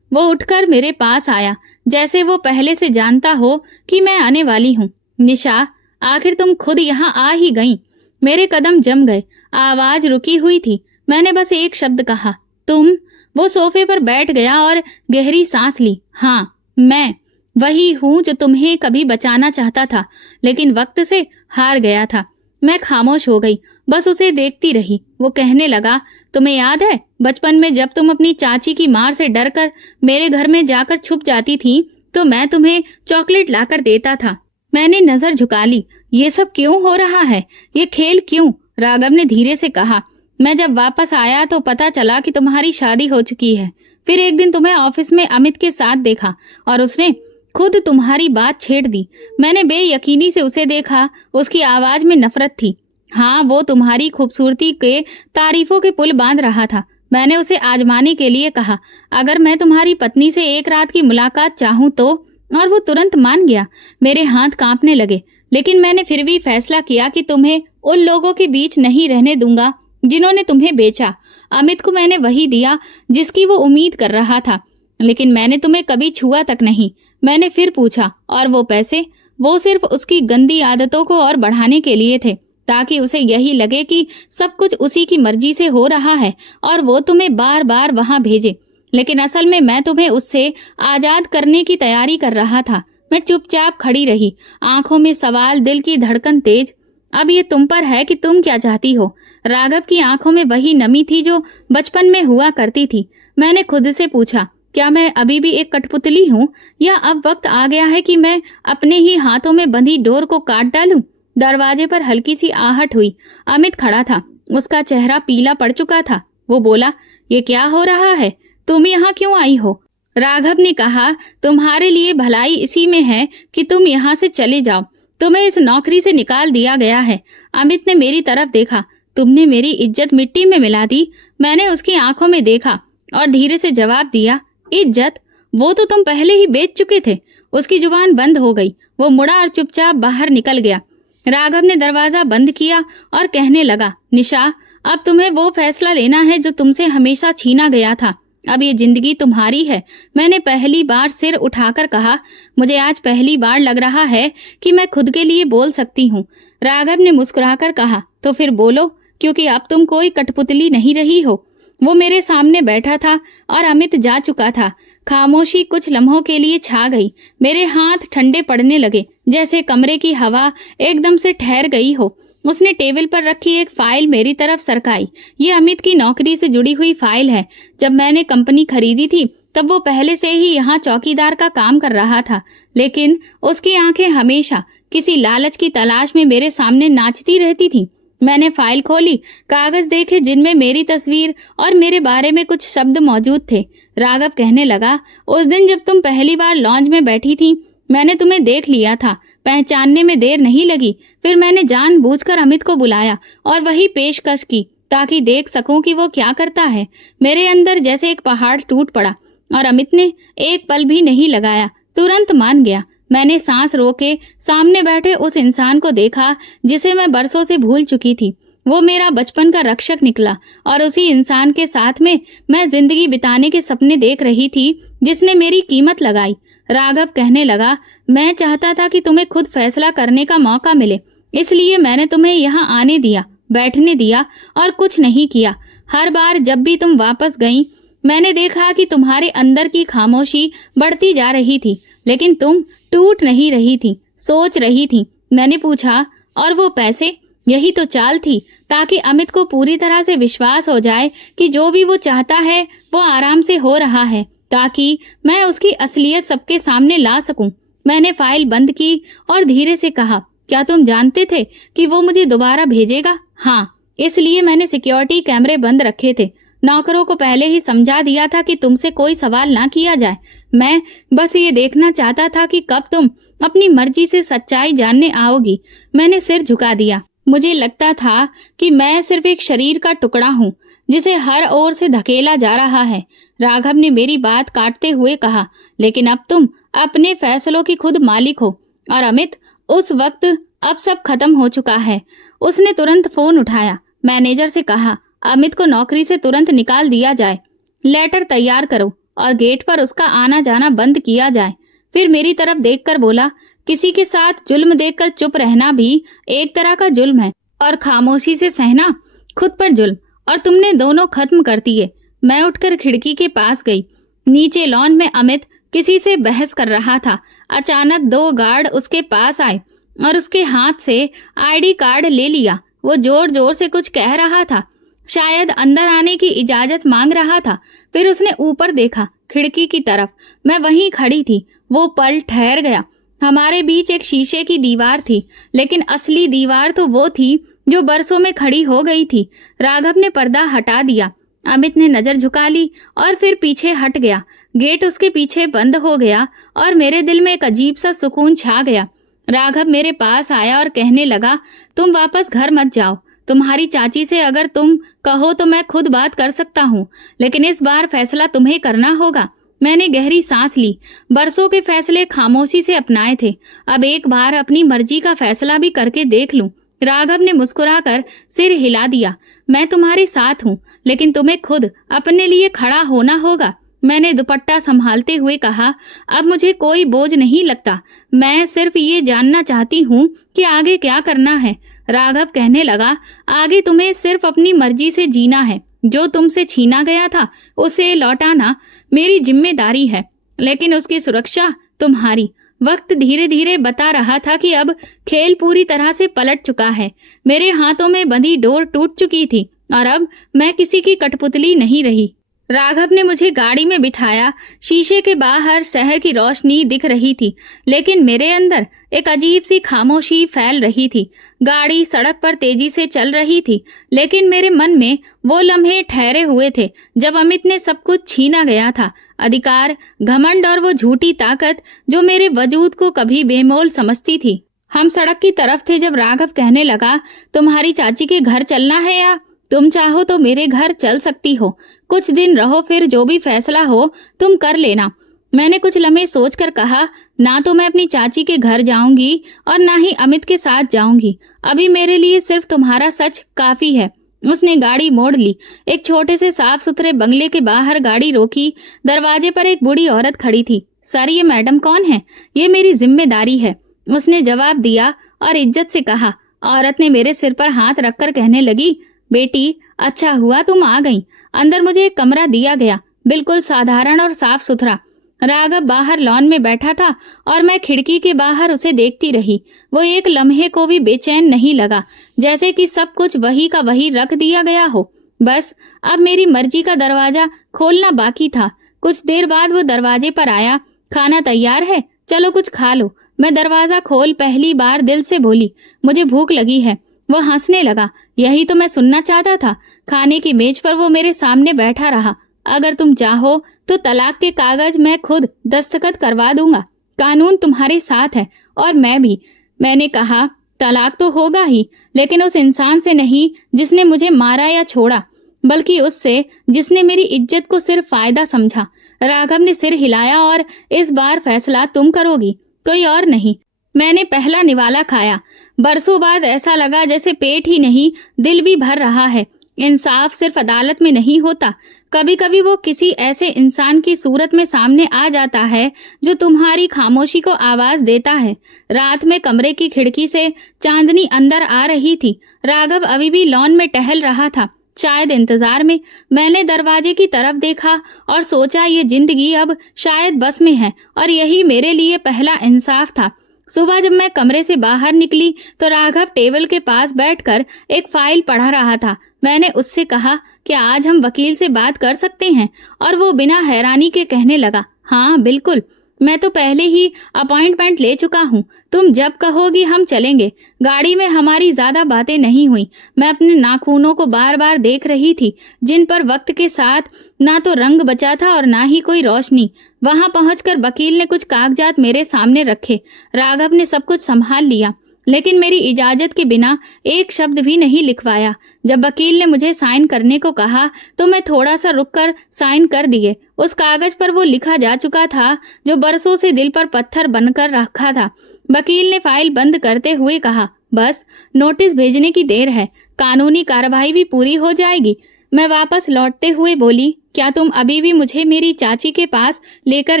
वो उठकर मेरे पास आया, जैसे वो पहले से जानता हो कि मैं आने वाली हूँ। निशा, आखिर तुम खुद यहाँ आ ही गईं। मेरे कदम जम गए। आवाज रुकी हुई थी। मैंने बस एक शब्द कहा, तुम। वो सोफे पर बैठ गया और गहरी सांस ली। हाँ, मैं वही हूँ जो तुम्हें कभी बचाना चाहता था, लेकिन वक्त से हार गया था। मैं खामोश हो गई, बस उसे देखती रही। वो कहने लगा, तुम्हें याद है बचपन में जब तुम अपनी चाची की मार से डरकर मेरे घर में जाकर छुप जाती थी, तो मैं तुम्हें चॉकलेट लाकर देता था। मैंने नजर झुका ली। ये सब क्यों हो रहा है? ये खेल क्यों? राघव ने धीरे से कहा। मैं जब वापस आया तो पता चला कि तुम्हारी शादी हो चुकी है। फिर एक दिन तुम्हें ऑफिस में अमित के साथ देखा और उसने खुद तुम्हारी बात छेड़ दी। मैंने बेयकीनी से उसे देखा। उसकी आवाज में नफरत थी। हाँ, वो तुम्हारी खूबसूरती के तारीफों के पुल बांध रहा था। मैंने उसे आजमाने के लिए कहा, अगर मैं तुम्हारी पत्नी से एक रात की मुलाकात चाहूं तो, और वो तुरंत मान गया। मेरे हाथ कांपने लगे, लेकिन मैंने फिर भी फैसला किया कि तुम्हें उन लोगों के बीच नहीं रहने दूंगा जिन्होंने तुम्हें बेचा। अमित को मैंने वही दिया जिसकी वो उम्मीद कर रहा था, लेकिन मैंने तुम्हें कभी छुआ तक नहीं। मैंने फिर पूछा, और वो पैसे? वो सिर्फ उसकी गंदी आदतों को और बढ़ाने के लिए थे, ताकि उसे यही लगे कि सब कुछ उसी की मर्जी से हो रहा है और वो तुम्हें बार बार वहां भेजे। लेकिन असल में मैं तुम्हें उससे आजाद करने की तैयारी कर रहा था। मैं चुपचाप खड़ी रही, आंखों में सवाल, दिल की धड़कन तेज। अब ये तुम पर है कि तुम क्या चाहती हो। राघव की आंखों में वही नमी थी जो बचपन में हुआ करती थी। मैंने खुद से पूछा, क्या मैं अभी भी एक कठपुतली हूँ, या अब वक्त आ गया है कि मैं अपने ही हाथों में बंधी डोर को काट डालूं? दरवाजे पर हल्की सी आहट हुई। अमित खड़ा था। उसका चेहरा पीला पड़ चुका था। वो बोला, ये क्या हो रहा है? तुम यहाँ क्यों आई हो? राघव ने कहा, तुम्हारे लिए भलाई इसी में है कि तुम यहाँ से चले जाओ। तुम्हें इस नौकरी से निकाल दिया गया है। अमित ने मेरी तरफ देखा। तुमने मेरी इज्जत मिट्टी में मिला दी। मैंने उसकी आंखों में देखा और धीरे से जवाब दिया, इज्जत? वो तो तुम पहले ही बेच चुके थे। उसकी जुबान बंद हो गई। वो मुड़ा और चुपचाप बाहर निकल गया। राघव ने दरवाजा बंद किया और कहने लगा, निशा, अब तुम्हें वो फैसला लेना है जो तुमसे हमेशा छीना गया था। अब ये जिंदगी तुम्हारी है। मैंने पहली बार सिर उठाकर कहा, मुझे आज पहली बार लग रहा है कि मैं खुद के लिए बोल सकती हूँ। राघव ने मुस्कुराकर कहा, तो फिर बोलो, क्योंकि अब तुम कोई कठपुतली नहीं रही हो। वो मेरे सामने बैठा था और अमित जा चुका था। खामोशी कुछ लम्हों के लिए छा गई। मेरे हाथ ठंडे पड़ने लगे, जैसे कमरे की हवा एकदम से ठहर गई हो। उसने टेबल पर रखी एक फाइल मेरी तरफ सरकाई। ये अमित की नौकरी से जुड़ी हुई फाइल है। जब मैंने कंपनी खरीदी थी तब वो पहले से ही यहाँ चौकीदार का काम कर रहा था, लेकिन उसकी आंखें हमेशा किसी लालच की तलाश में मेरे सामने नाचती रहती थी। मैंने फाइल खोली, कागज देखे जिनमें मेरी तस्वीर और मेरे बारे में कुछ शब्द मौजूद थे। राघव कहने लगा, उस दिन जब तुम पहली बार लॉन्ज में बैठी थी, मैंने तुम्हें देख लिया था। पहचानने में देर नहीं लगी। फिर मैंने जानबूझकर अमित को बुलाया और वही पेशकश की, ताकि देख सकूं कि वो क्या करता है। मेरे अंदर जैसे एक पहाड़ टूट पड़ा और अमित ने एक पल भी नहीं लगाया, तुरंत मान गया। मैंने सांस रोके सामने बैठे उस इंसान को देखा जिसे मैं बरसों से भूल चुकी थी। वो मेरा बचपन का रक्षक निकला और उसी इंसान के साथ में मैं जिंदगी बिताने के सपने देख रही थी जिसने मेरी कीमत लगाई। राघव कहने लगा, मैं चाहता था कि तुम्हें खुद फैसला करने का मौका मिले, इसलिए मैंने तुम्हें यहाँ आने दिया, बैठने दिया और कुछ नहीं किया। हर बार जब भी तुम वापस गई मैंने देखा कि तुम्हारे अंदर की खामोशी बढ़ती जा रही थी, लेकिन तुम टूट नहीं रही थी, सोच रही थी। मैंने पूछा, और वो पैसे? यही तो चाल थी, ताकि अमित को पूरी तरह से विश्वास हो जाए कि जो भी वो चाहता है वो आराम से हो रहा है, ताकि मैं उसकी असलियत सबके सामने ला सकूं। मैंने फाइल बंद की और धीरे से कहा, क्या तुम जानते थे कि वो मुझे दोबारा भेजेगा? हाँ, इसलिए मैंने सिक्योरिटी कैमरे बंद रखे थे। नौकरों को पहले ही समझा दिया था कि तुमसे कोई सवाल ना किया जाए। मैं बस ये देखना चाहता था कि कब तुम अपनी मर्जी से सच्चाई जानने आओगी। मैंने सिर झुका दिया। मुझे लगता था कि मैं सिर्फ एक शरीर का टुकड़ा हूँ जिसे हर ओर से धकेला जा रहा है। राघव ने मेरी बात काटते हुए कहा, लेकिन अब तुम अपने फैसलों की खुद मालिक हो। और अमित, उस वक्त अब सब खत्म हो चुका है। उसने तुरंत फोन उठाया। मैनेजर से कहा, अमित को नौकरी से तुरंत निकाल दिया जाए, लेटर तैयार करो और गेट पर उसका आना जाना बंद किया जाए। फिर मेरी तरफ देखकर बोला, किसी के साथ जुल्म देखकर चुप रहना भी एक तरह का जुल्म है, और खामोशी से सहना खुद पर जुल्म, और तुमने दोनों खत्म कर दिए। मैं उठकर खिड़की के पास गई। नीचे लॉन में अमित किसी से बहस कर रहा था। अचानक 2 गार्ड उसके पास आए और उसके हाथ से आईडी कार्ड ले लिया। वो जोर जोर से कुछ कह रहा था, शायद अंदर आने की इजाजत मांग रहा था। फिर उसने ऊपर देखा, खिड़की की तरफ। मैं वहीं खड़ी थी। वो पल ठहर गया। हमारे बीच एक शीशे की दीवार थी, लेकिन असली दीवार तो वो थी जो बरसों में खड़ी हो गई थी। राघव ने पर्दा हटा दिया। अमित ने नजर झुका ली और फिर पीछे हट गया। गेट उसके पीछे बंद हो गया और मेरे दिल में एक अजीब सा सुकून छा गया। राघव मेरे पास आया और कहने लगा, तुम वापस घर मत जाओ। तुम्हारी चाची से अगर तुम कहो तो मैं खुद बात कर सकता हूँ, लेकिन इस बार फैसला तुम्हें करना होगा। मैंने गहरी सांस ली। बरसों के फैसले खामोशी से अपनाए थे, अब एक बार अपनी मर्जी का फैसला भी करके देख लूं। राघव ने मुस्कुराकर सिर हिला दिया। मैं तुम्हारे साथ हूँ, लेकिन तुम्हें खुद अपने लिए खड़ा होना होगा। मैंने दुपट्टा संभालते हुए कहा, अब मुझे कोई बोझ नहीं लगता। मैं सिर्फ ये जानना चाहती हूँ कि आगे क्या करना है। राघव कहने लगा, आगे तुम्हें सिर्फ अपनी मर्जी से जीना है। जो तुमसे छीना गया था उसे लौटाना मेरी जिम्मेदारी है, लेकिन उसकी सुरक्षा तुम्हारी। वक्त धीरे धीरे बता रहा था कि अब खेल पूरी तरह से पलट चुका है। मेरे हाथों में बंधी डोर टूट चुकी थी और अब मैं किसी की कठपुतली नहीं रही। राघव ने मुझे गाड़ी में बिठाया। शीशे के बाहर शहर की रोशनी दिख रही थी, लेकिन मेरे अंदर एक अजीब सी खामोशी फैल रही थी। गाड़ी सड़क पर तेजी से चल रही थी, लेकिन मेरे मन में वो लम्हे ठहरे हुए थे जब अमित ने सब कुछ छीना गया था। अधिकार, घमंड और वो झूठी ताकत जो मेरे वजूद को कभी बेमोल समझती थी। हम सड़क की तरफ थे जब राघव कहने लगा, तुम्हारी चाची के घर चलना है या तुम चाहो तो मेरे घर चल सकती हो। कुछ दिन रहो, फिर जो भी फैसला हो तुम कर लेना। मैंने कुछ लम्हे सोचकर कहा, ना तो मैं अपनी चाची के घर जाऊंगी और ना ही अमित के साथ जाऊंगी। अभी मेरे लिए सिर्फ तुम्हारा सच काफी है। उसने गाड़ी मोड़ ली। एक छोटे से साफ सुथरे बंगले के बाहर गाड़ी रोकी। दरवाजे पर एक बूढ़ी औरत खड़ी थी। सर, ये मैडम कौन है? ये मेरी जिम्मेदारी है, उसने जवाब दिया और इज्जत से कहा। औरत ने मेरे सिर पर हाथ रखकर कहने लगी, बेटी, अच्छा हुआ तुम आ गई। अंदर मुझे एक कमरा दिया गया, बिल्कुल साधारण और साफ सुथरा। राघव बाहर लॉन में बैठा था और मैं खिड़की के बाहर उसे देखती रही। वो एक लम्हे को भी बेचैन नहीं लगा, जैसे कि सब कुछ वही का वही रख दिया गया हो। बस अब मेरी मर्जी का दरवाजा खोलना बाकी था। कुछ देर बाद वो दरवाजे पर आया। खाना तैयार है, चलो कुछ खा लो। मैं दरवाजा खोल पहली बार दिल से बोली, मुझे भूख लगी है। वो हंसने लगा। यही तो मैं सुनना चाहता था। खाने की मेज पर वो मेरे सामने बैठा रहा। अगर तुम चाहो तो तलाक के कागज मैं खुद दस्तखत करवा दूंगा। कानून तुम्हारे साथ है और मैं भी। मैंने कहा, तलाक तो होगा ही, लेकिन उस इंसान से नहीं जिसने मुझे मारा या छोड़ा, बल्कि उससे जिसने मेरी इज्जत को सिर्फ फायदा समझा। राघव ने सिर हिलाया, और इस बार फैसला तुम करोगी। कोई और नहीं। मैंने पहला निवाला खाया। बरसों बाद ऐसा लगा जैसे पेट ही नहीं, दिल भी भर रहा है। इंसाफ सिर्फ अदालत में नहीं होता, कभी कभी वो किसी ऐसे इंसान की सूरत में सामने आ जाता है जो तुम्हारी खामोशी को आवाज देता है। रात में कमरे की खिड़की से चांदनी अंदर आ रही थी। राघव अभी भी लॉन में टहल रहा था, शायद इंतजार में। मैंने दरवाजे की तरफ देखा और सोचा ये जिंदगी अब शायद बस में है और यही मेरे लिए पहला इंसाफ था। सुबह जब मैं कमरे से बाहर निकली तो राघव टेबल के पास बैठकर एक फाइल पढ़ा रहा था। मैंने उससे कहा कि आज हम वकील से बात कर सकते हैं, और वो बिना हैरानी के कहने लगा, हाँ बिल्कुल, मैं तो पहले ही अपॉइंटमेंट ले चुका हूँ। तुम जब कहोगी हम चलेंगे। गाड़ी में हमारी ज्यादा बातें नहीं हुई। मैं अपने नाखूनों को बार बार देख रही थी, जिन पर वक्त के साथ ना तो रंग बचा था और ना ही कोई रोशनी। वहां पहुंचकर वकील ने कुछ कागजात मेरे सामने रखे। राघव ने सब कुछ संभाल लिया, लेकिन मेरी इजाजत के बिना एक शब्द भी नहीं लिखवाया। जब वकील ने मुझे साइन करने को कहा तो मैं थोड़ा सा रुककर साइन कर दिए। उस कागज पर वो लिखा जा चुका था जो बरसों से दिल पर पत्थर बनकर रखा था। वकील ने फाइल बंद करते हुए कहा, बस नोटिस भेजने की देर है, कानूनी कार्रवाई भी पूरी हो जाएगी। मैं वापस लौटते हुए बोली, क्या तुम अभी भी मुझे मेरी चाची के पास लेकर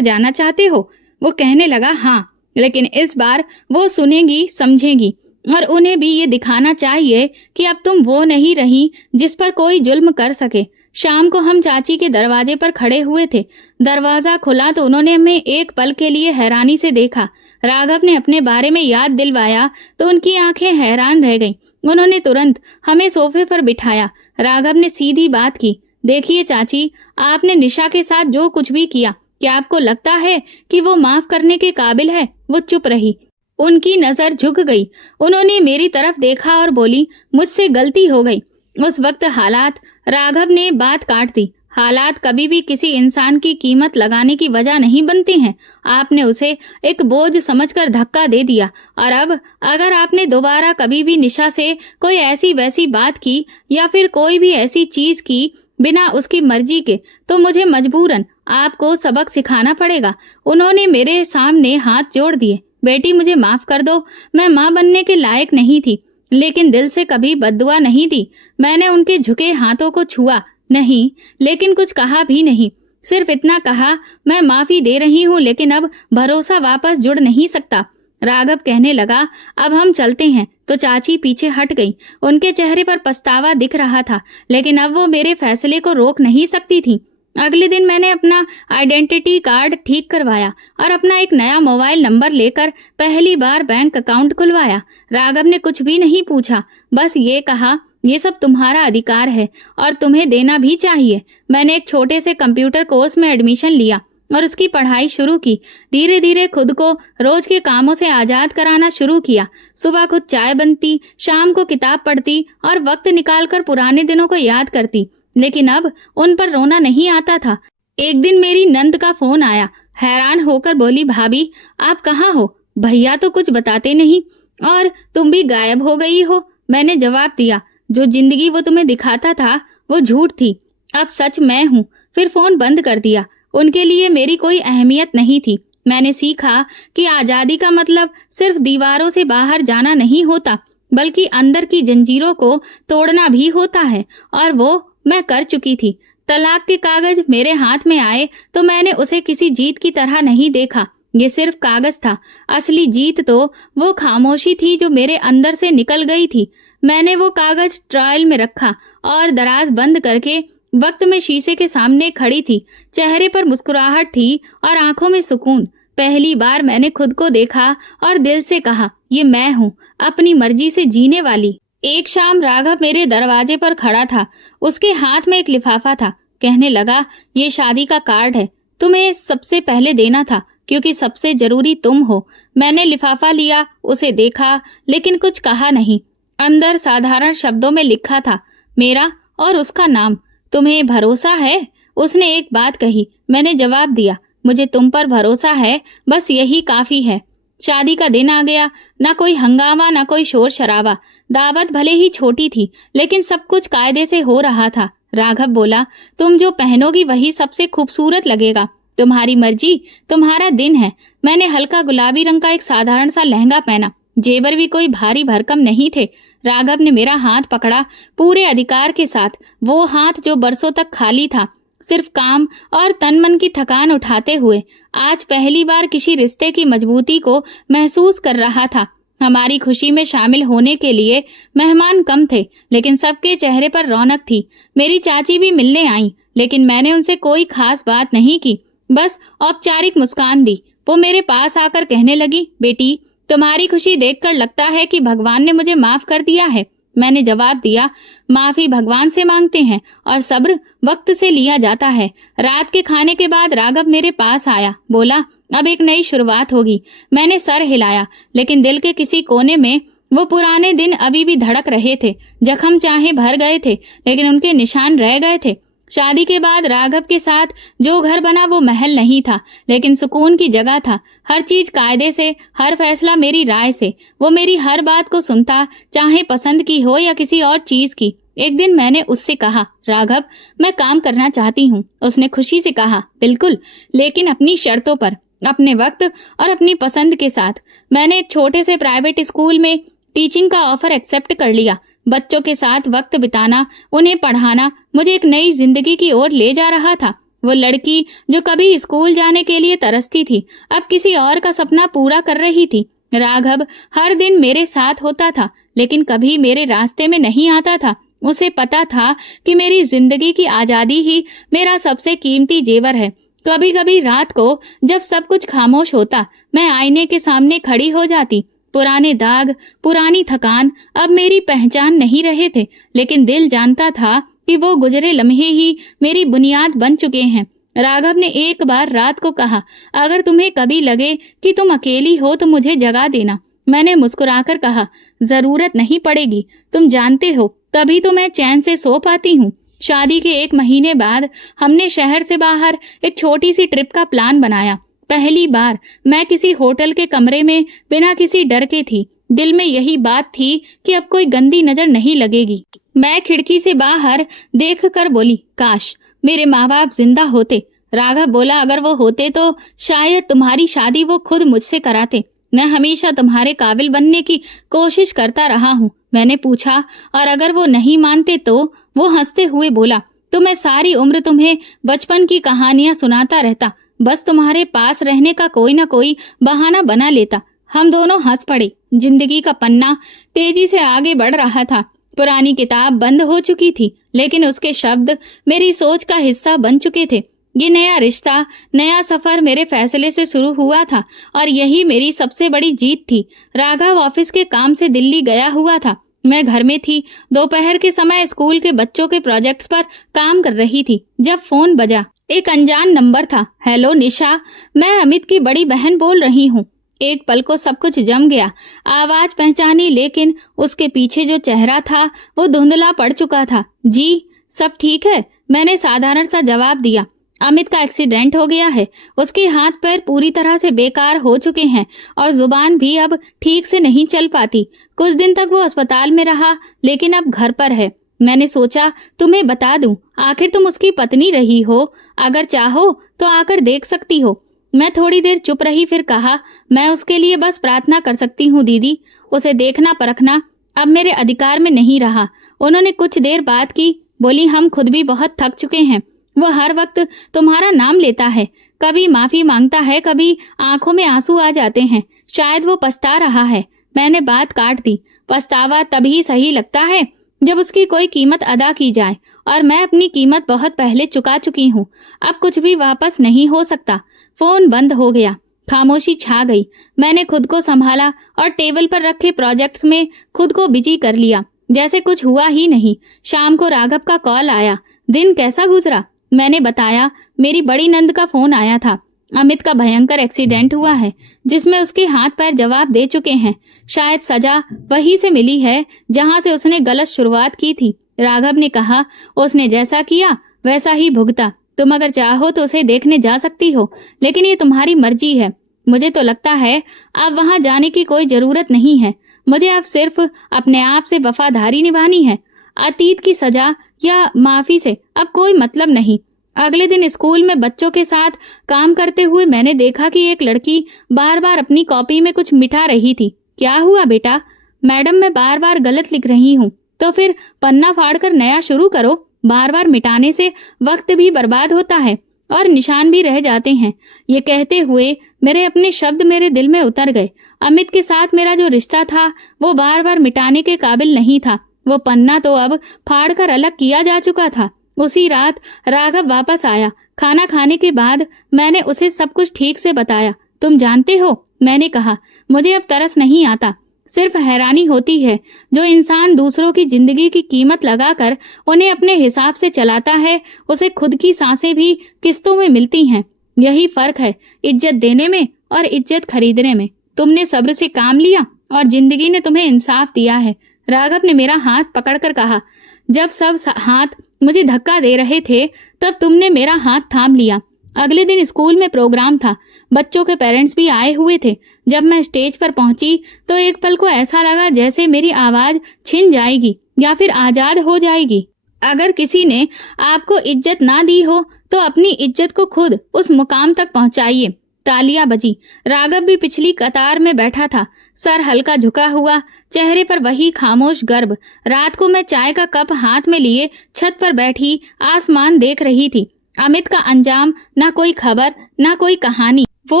जाना चाहते हो? वो कहने लगा, हाँ, लेकिन इस बार वो सुनेगी, समझेगी, और उन्हें भी ये दिखाना चाहिए कि अब तुम वो नहीं रही जिस पर कोई जुल्म कर सके। शाम को हम चाची के दरवाजे पर खड़े हुए थे। दरवाजा खुला तो उन्होंने हमें एक पल के लिए हैरानी से देखा। राघव ने अपने बारे में याद दिलवाया तो उनकी आंखें हैरान रह गईं। उन्होंने तुरंत हमें सोफे पर बिठाया। राघव ने सीधी बात की, देखिए चाची, आपने निशा के साथ जो कुछ भी किया, क्या आपको लगता है कि वो माफ करने के काबिल है? वो चुप रही। उनकी नजर झुक गई। उन्होंने मेरी तरफ देखा और बोली, मुझसे गलती हो गई। उस वक्त हालात, राघव ने बात काट दी, हालात कभी भी किसी इंसान की कीमत लगाने की वजह नहीं बनते हैं। आपने उसे एक बोझ समझकर धक्का दे दिया, और अब अगर आपने दोबारा कभी भी निशा से कोई ऐसी वैसी बात की या फिर कोई भी ऐसी चीज की बिना उसकी मर्जी के, तो मुझे मजबूरन आपको सबक सिखाना पड़ेगा। उन्होंने मेरे सामने हाथ जोड़ दिए। बेटी, मुझे माफ कर दो, मैं माँ बनने के लायक नहीं थी, लेकिन दिल से कभी बद्दुआ नहीं दी। मैंने उनके झुके हाथों को छुआ नहीं, लेकिन कुछ कहा भी नहीं। सिर्फ इतना कहा, मैं माफी दे रही हूँ, लेकिन अब भरोसा वापस जुड़ नहीं सकता। राघव कहने लगा, अब हम चलते हैं। तो चाची पीछे हट गई। उनके चेहरे पर पछतावा दिख रहा था, लेकिन अब वो मेरे फैसले को रोक नहीं सकती थी। अगले दिन मैंने अपना आइडेंटिटी कार्ड ठीक करवाया और अपना एक नया मोबाइल नंबर लेकर पहली बार बैंक अकाउंट खुलवाया। राघव ने कुछ भी नहीं पूछा, बस ये कहा, ये सब तुम्हारा अधिकार है और तुम्हें देना भी चाहिए। मैंने एक छोटे से कंप्यूटर कोर्स में एडमिशन लिया और उसकी पढ़ाई शुरू की। धीरे धीरे खुद को रोज के कामों से आजाद कराना शुरू किया। सुबह खुद चाय बनती, शाम को किताब पढ़ती और वक्त निकालकर पुराने दिनों को याद करती, लेकिन अब उन पर रोना नहीं आता था। एक दिन मेरी नंद का फोन आया। हैरान होकर बोली, भाभी आप कहाँ हो? भैया तो कुछ बताते नहीं और तुम भी गायब हो गई हो। मैंने जवाब दिया, जो जिंदगी वो तुम्हें दिखाता था वो झूठ थी, अब सच मैं हूँ। फिर फोन बंद कर दिया। उनके लिए मेरी कोई अहमियत नहीं थी। मैंने सीखा कि आजादी का मतलब सिर्फ दीवारों से बाहर जाना नहीं होता, बल्कि अंदर की जंजीरों को तोड़ना भी होता है, और वो मैं कर चुकी थी। तलाक के कागज मेरे हाथ में आए तो मैंने उसे किसी जीत की तरह नहीं देखा। ये सिर्फ कागज था। असली जीत तो वो खामोशी थी जो मेरे अंदर से निकल गई थी। मैंने वो कागज ट्रायल में रखा और दराज बंद करके वक्त में शीशे के सामने खड़ी थी। चेहरे पर मुस्कुराहट थी और आंखों में सुकून। पहली बार मैंने खुद को देखा और दिल से कहा, ये मैं हूँ, अपनी मर्जी से जीने वाली। एक शाम राघव मेरे दरवाजे पर खड़ा था। उसके हाथ में एक लिफाफा था। कहने लगा, ये शादी का कार्ड है, तुम्हें सबसे पहले देना था क्योंकि सबसे जरूरी तुम हो। मैंने लिफाफा लिया, उसे देखा, लेकिन कुछ कहा नहीं। अंदर साधारण शब्दों में लिखा था, मेरा और उसका नाम। तुम्हें भरोसा है? उसने एक बात कही। मैंने जवाब दिया, मुझे तुम पर भरोसा है, बस यही काफी है। शादी का दिन आ गया। ना कोई हंगामा, ना कोई शोर शराबा। दावत भले ही छोटी थी, लेकिन सब कुछ कायदे से हो रहा था। राघव बोला, तुम जो पहनोगी वही सबसे खूबसूरत लगेगा। तुम्हारी मर्जी, तुम्हारा दिन है। मैंने हल्का गुलाबी रंग का एक साधारण सा लहंगा पहना, जेवर भी कोई भारी भरकम नहीं थे। राघव ने मेरा हाथ पकड़ा पूरे अधिकार के साथ, वो हाथ जो बरसों तक खाली था, सिर्फ काम और तन मन की थकान उठाते हुए आज पहली बार किसी रिश्ते की मजबूती को महसूस कर रहा था। हमारी खुशी में शामिल होने के लिए मेहमान कम थे, लेकिन सबके चेहरे पर रौनक थी। मेरी चाची भी मिलने आई, लेकिन मैंने उनसे कोई खास बात नहीं की, बस औपचारिक मुस्कान दी। वो मेरे पास आकर कहने लगी, बेटी, तुम्हारी खुशी देखकर लगता है कि भगवान ने मुझे माफ कर दिया है। मैंने जवाब दिया, माफी भगवान से मांगते हैं और सब्र वक्त से लिया जाता है। रात के खाने के बाद राघव मेरे पास आया, बोला, अब एक नई शुरुआत होगी। मैंने सर हिलाया, लेकिन दिल के किसी कोने में वो पुराने दिन अभी भी धड़क रहे थे। जख्म चाहे भर गए थे, लेकिन उनके निशान रह गए थे। शादी के बाद राघव के साथ जो घर बना वो महल नहीं था, लेकिन सुकून की जगह था। हर चीज कायदे से, हर फैसला मेरी राय से। वो मेरी हर बात को सुनता, चाहे पसंद की हो या किसी और चीज की। एक दिन मैंने उससे कहा, राघव, मैं काम करना चाहती हूँ। उसने खुशी से कहा, बिल्कुल, लेकिन अपनी शर्तों पर, अपने वक्त और अपनी पसंद के साथ। मैंने एक छोटे से प्राइवेट स्कूल में टीचिंग का ऑफर एक्सेप्ट कर लिया। बच्चों के साथ वक्त बिताना, उन्हें पढ़ाना मुझे एक नई जिंदगी की ओर ले जा रहा था। वो लड़की जो कभी स्कूल जाने के लिए तरसती थी, अब किसी और का सपना पूरा कर रही थी। राघव हर दिन मेरे साथ होता था, लेकिन कभी मेरे रास्ते में नहीं आता था। उसे पता था कि मेरी जिंदगी की आजादी ही मेरा सबसे कीमती जेवर है। कभी कभी रात को जब सब कुछ खामोश होता, मैं आईने के सामने खड़ी हो जाती। पुराने दाग, पुरानी थकान अब मेरी पहचान नहीं रहे थे, लेकिन दिल जानता था कि वो गुजरे लम्हे ही मेरी बुनियाद बन चुके हैं। राघव ने एक बार रात को कहा, अगर तुम्हें कभी लगे कि तुम अकेली हो तो मुझे जगा देना। मैंने मुस्कुराकर कहा, जरूरत नहीं पड़ेगी, तुम जानते हो तभी तो मैं चैन से सो पाती हूँ। शादी के 1 महीने बाद हमने शहर से बाहर एक छोटी सी ट्रिप का प्लान बनाया। पहली बार मैं किसी होटल के कमरे में बिना किसी डर के थी। दिल में यही बात थी कि अब कोई गंदी नजर नहीं लगेगी। मैं खिड़की से बाहर देखकर बोली, काश मेरे माँ बाप जिंदा होते। राघव बोला, अगर वो होते तो शायद तुम्हारी शादी वो खुद मुझसे कराते। मैं हमेशा तुम्हारे काबिल बनने की कोशिश करता रहा हूँ। मैंने पूछा, और अगर वो नहीं मानते तो? वो हंसते हुए बोला, तो मैं सारी उम्र तुम्हें बचपन की कहानियां सुनाता रहता, बस तुम्हारे पास रहने का कोई ना कोई बहाना बना लेता। हम दोनों हंस पड़े। जिंदगी का पन्ना तेजी से आगे बढ़ रहा था। पुरानी किताब बंद हो चुकी थी, लेकिन उसके शब्द मेरी सोच का हिस्सा बन चुके थे। ये नया रिश्ता, नया सफर मेरे फैसले से शुरू हुआ था, और यही मेरी सबसे बड़ी जीत थी। राघव ऑफिस के काम से दिल्ली गया हुआ था। मैं घर में थी। दोपहर के समय स्कूल के बच्चों के प्रोजेक्ट्स पर काम कर रही थी, जब फोन बजा। एक अनजान नंबर था। हेलो निशा, मैं अमित की बड़ी बहन बोल रही हूँ। एक पल को सब कुछ जम गया। आवाज पहचानी, लेकिन उसके पीछे जो चेहरा था वो धुंधला पड़ चुका था। जी, सब ठीक है, मैंने साधारण सा जवाब दिया। अमित का एक्सीडेंट हो गया है। उसके हाथ पैर पूरी तरह से बेकार हो चुके हैं और जुबान भी अब ठीक से नहीं चल पाती। कुछ दिन तक वो अस्पताल में रहा, लेकिन अब घर पर है। मैंने सोचा तुम्हें बता दूं, आखिर तुम उसकी पत्नी रही हो, अगर चाहो तो आकर देख सकती हो। मैं थोड़ी देर चुप रही, फिर कहा, मैं उसके लिए बस प्रार्थना कर सकती हूँ दीदी। उसे देखना परखना अब मेरे अधिकार में नहीं रहा। उन्होंने कुछ देर बात की, बोली, हम खुद भी बहुत थक चुके हैं। वो हर वक्त तुम्हारा नाम लेता है, कभी माफी मांगता है, कभी आंखों में आंसू आ जाते हैं। शायद वो पछता रहा है। मैंने बात काट दी। पछतावा तभी सही लगता है जब उसकी कोई कीमत अदा की जाए, और मैं अपनी कीमत बहुत पहले चुका चुकी हूँ। अब कुछ भी वापस नहीं हो सकता। फोन बंद हो गया। खामोशी छा गई। मैंने खुद को संभाला और टेबल पर रखे प्रोजेक्ट्स में खुद को बिजी कर लिया, जैसे कुछ हुआ ही नहीं। शाम को राघव का कॉल आया। दिन कैसा गुजरा? मैंने बताया, मेरी बड़ी नंद का फोन आया था। अमित का भयंकर एक्सीडेंट हुआ है, जिसमें उसके हाथ पैर जवाब दे चुके हैं। शायद सजा वहीं से मिली है जहां से उसने गलत शुरुआत की थी। राघव ने कहा, उसने जैसा किया वैसा ही भुगता। तुम अगर चाहो तो उसे देखने जा सकती हो, लेकिन ये तुम्हारी मर्जी है। मुझे तो लगता है अब वहां जाने की कोई जरूरत नहीं है। मुझे अब सिर्फ अपने आप से वफादारी निभानी है। अतीत की सजा या माफी से अब कोई मतलब नहीं। अगले दिन स्कूल में बच्चों के साथ काम करते हुए मैंने देखा कि एक लड़की बार बार अपनी कॉपी में कुछ मिटा रही थी। क्या हुआ बेटा? मैडम, मैं बार बार गलत लिख रही हूँ। तो फिर पन्ना फाड़कर नया शुरू करो। बार बार मिटाने से वक्त भी बर्बाद होता है और निशान भी रह जाते हैं। ये कहते हुए मेरे अपने शब्द मेरे दिल में उतर गए। अमित के साथ मेरा जो रिश्ता था वो बार बार मिटाने के काबिल नहीं था। वो पन्ना तो अब फाड़कर अलग किया जा चुका था। उसी रात राघव वापस आया। खाना खाने के बाद मैंने उसे सब कुछ ठीक से बताया। तुम जानते हो, मैंने कहा, मुझे अब तरस नहीं आता, सिर्फ हैरानी होती है। जो इंसान दूसरों की जिंदगी की कीमत लगाकर उन्हें अपने हिसाब से चलाता है, उसे खुद की सांसें भी किस्तों में मिलती हैं। यही फर्क है इज्जत देने में और इज्जत खरीदने में। तुमने सब्र से काम लिया और जिंदगी ने तुम्हें इंसाफ दिया है। राघव ने मेरा हाथ पकड़कर कहा। जब सब हाथ मुझे धक्का दे रहे थे तब तुमने मेरा हाथ थाम लिया। अगले दिन स्कूल में प्रोग्राम था। बच्चों के पेरेंट्स भी आए हुए थे। जब मैं स्टेज पर पहुंची तो एक पल को ऐसा लगा जैसे मेरी आवाज छिन जाएगी या फिर आजाद हो जाएगी। अगर किसी ने आपको इज्जत ना दी हो तो अपनी इज्जत को खुद उस मुकाम तक पहुंचाइए। तालियां बजी। राघव भी पिछली कतार में बैठा था, सर हल्का झुका हुआ, चेहरे पर वही खामोश गर्व। रात को मैं चाय का कप हाथ में लिए छत पर बैठी आसमान देख रही थी। अमित का अंजाम, ना कोई खबर, ना कोई कहानी। वो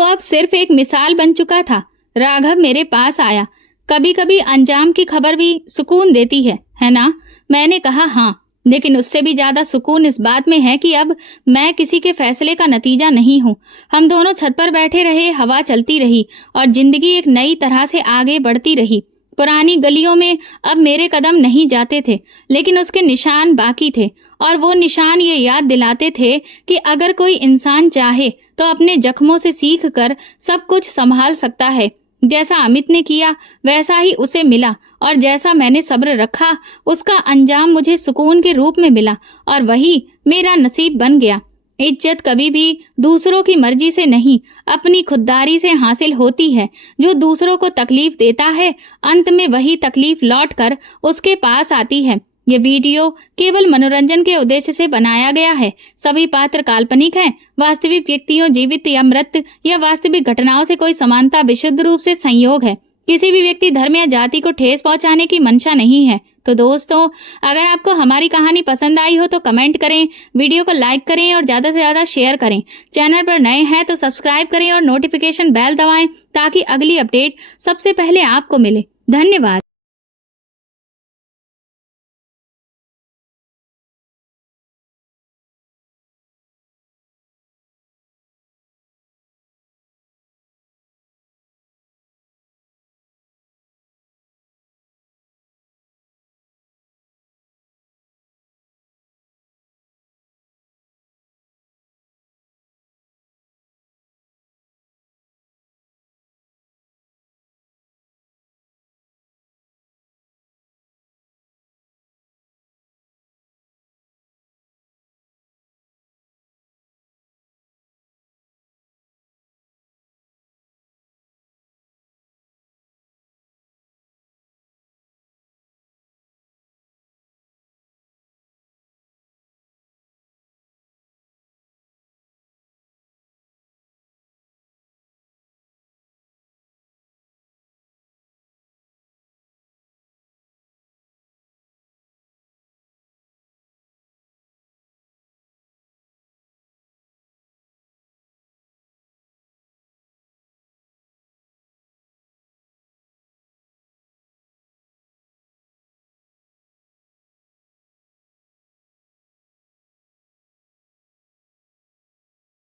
अब सिर्फ एक मिसाल बन चुका था। राघव मेरे पास आया। कभी कभी अंजाम की खबर भी सुकून देती है ना? मैंने कहा हाँ, लेकिन उससे भी ज्यादा सुकून इस बात में है कि अब मैं किसी के फैसले का नतीजा नहीं हूँ। हम दोनों छत पर बैठे रहे, हवा चलती रही और जिंदगी एक नई तरह से आगे बढ़ती रही। पुरानी गलियों में अब मेरे कदम नहीं जाते थे, लेकिन उसके निशान बाकी थे और वो निशान ये याद दिलाते थे कि अगर कोई इंसान चाहे तो अपने जख्मों से सीख कर सब कुछ संभाल सकता है। जैसा अमित ने किया वैसा ही उसे मिला और जैसा मैंने सब्र रखा उसका अंजाम मुझे सुकून के रूप में मिला और वही मेरा नसीब बन गया। इज्जत कभी भी दूसरों की मर्जी से नहीं, अपनी खुददारी से हासिल होती है। जो दूसरों को तकलीफ देता है, अंत में वही तकलीफ लौट कर उसके पास आती है। ये वीडियो केवल मनोरंजन के उद्देश्य से बनाया गया है। सभी पात्र काल्पनिक हैं। वास्तविक व्यक्तियों, जीवित या मृत या वास्तविक घटनाओं से कोई समानता विशुद्ध रूप से संयोग है। किसी भी व्यक्ति, धर्म या जाति को ठेस पहुंचाने की मंशा नहीं है। तो दोस्तों, अगर आपको हमारी कहानी पसंद आई हो तो कमेंट करें, वीडियो को लाइक करें और ज्यादा से ज्यादा शेयर करें। चैनल पर नए हैं तो सब्सक्राइब करें और नोटिफिकेशन बेल दबाएं ताकि अगली अपडेट सबसे पहले आपको मिले। धन्यवाद।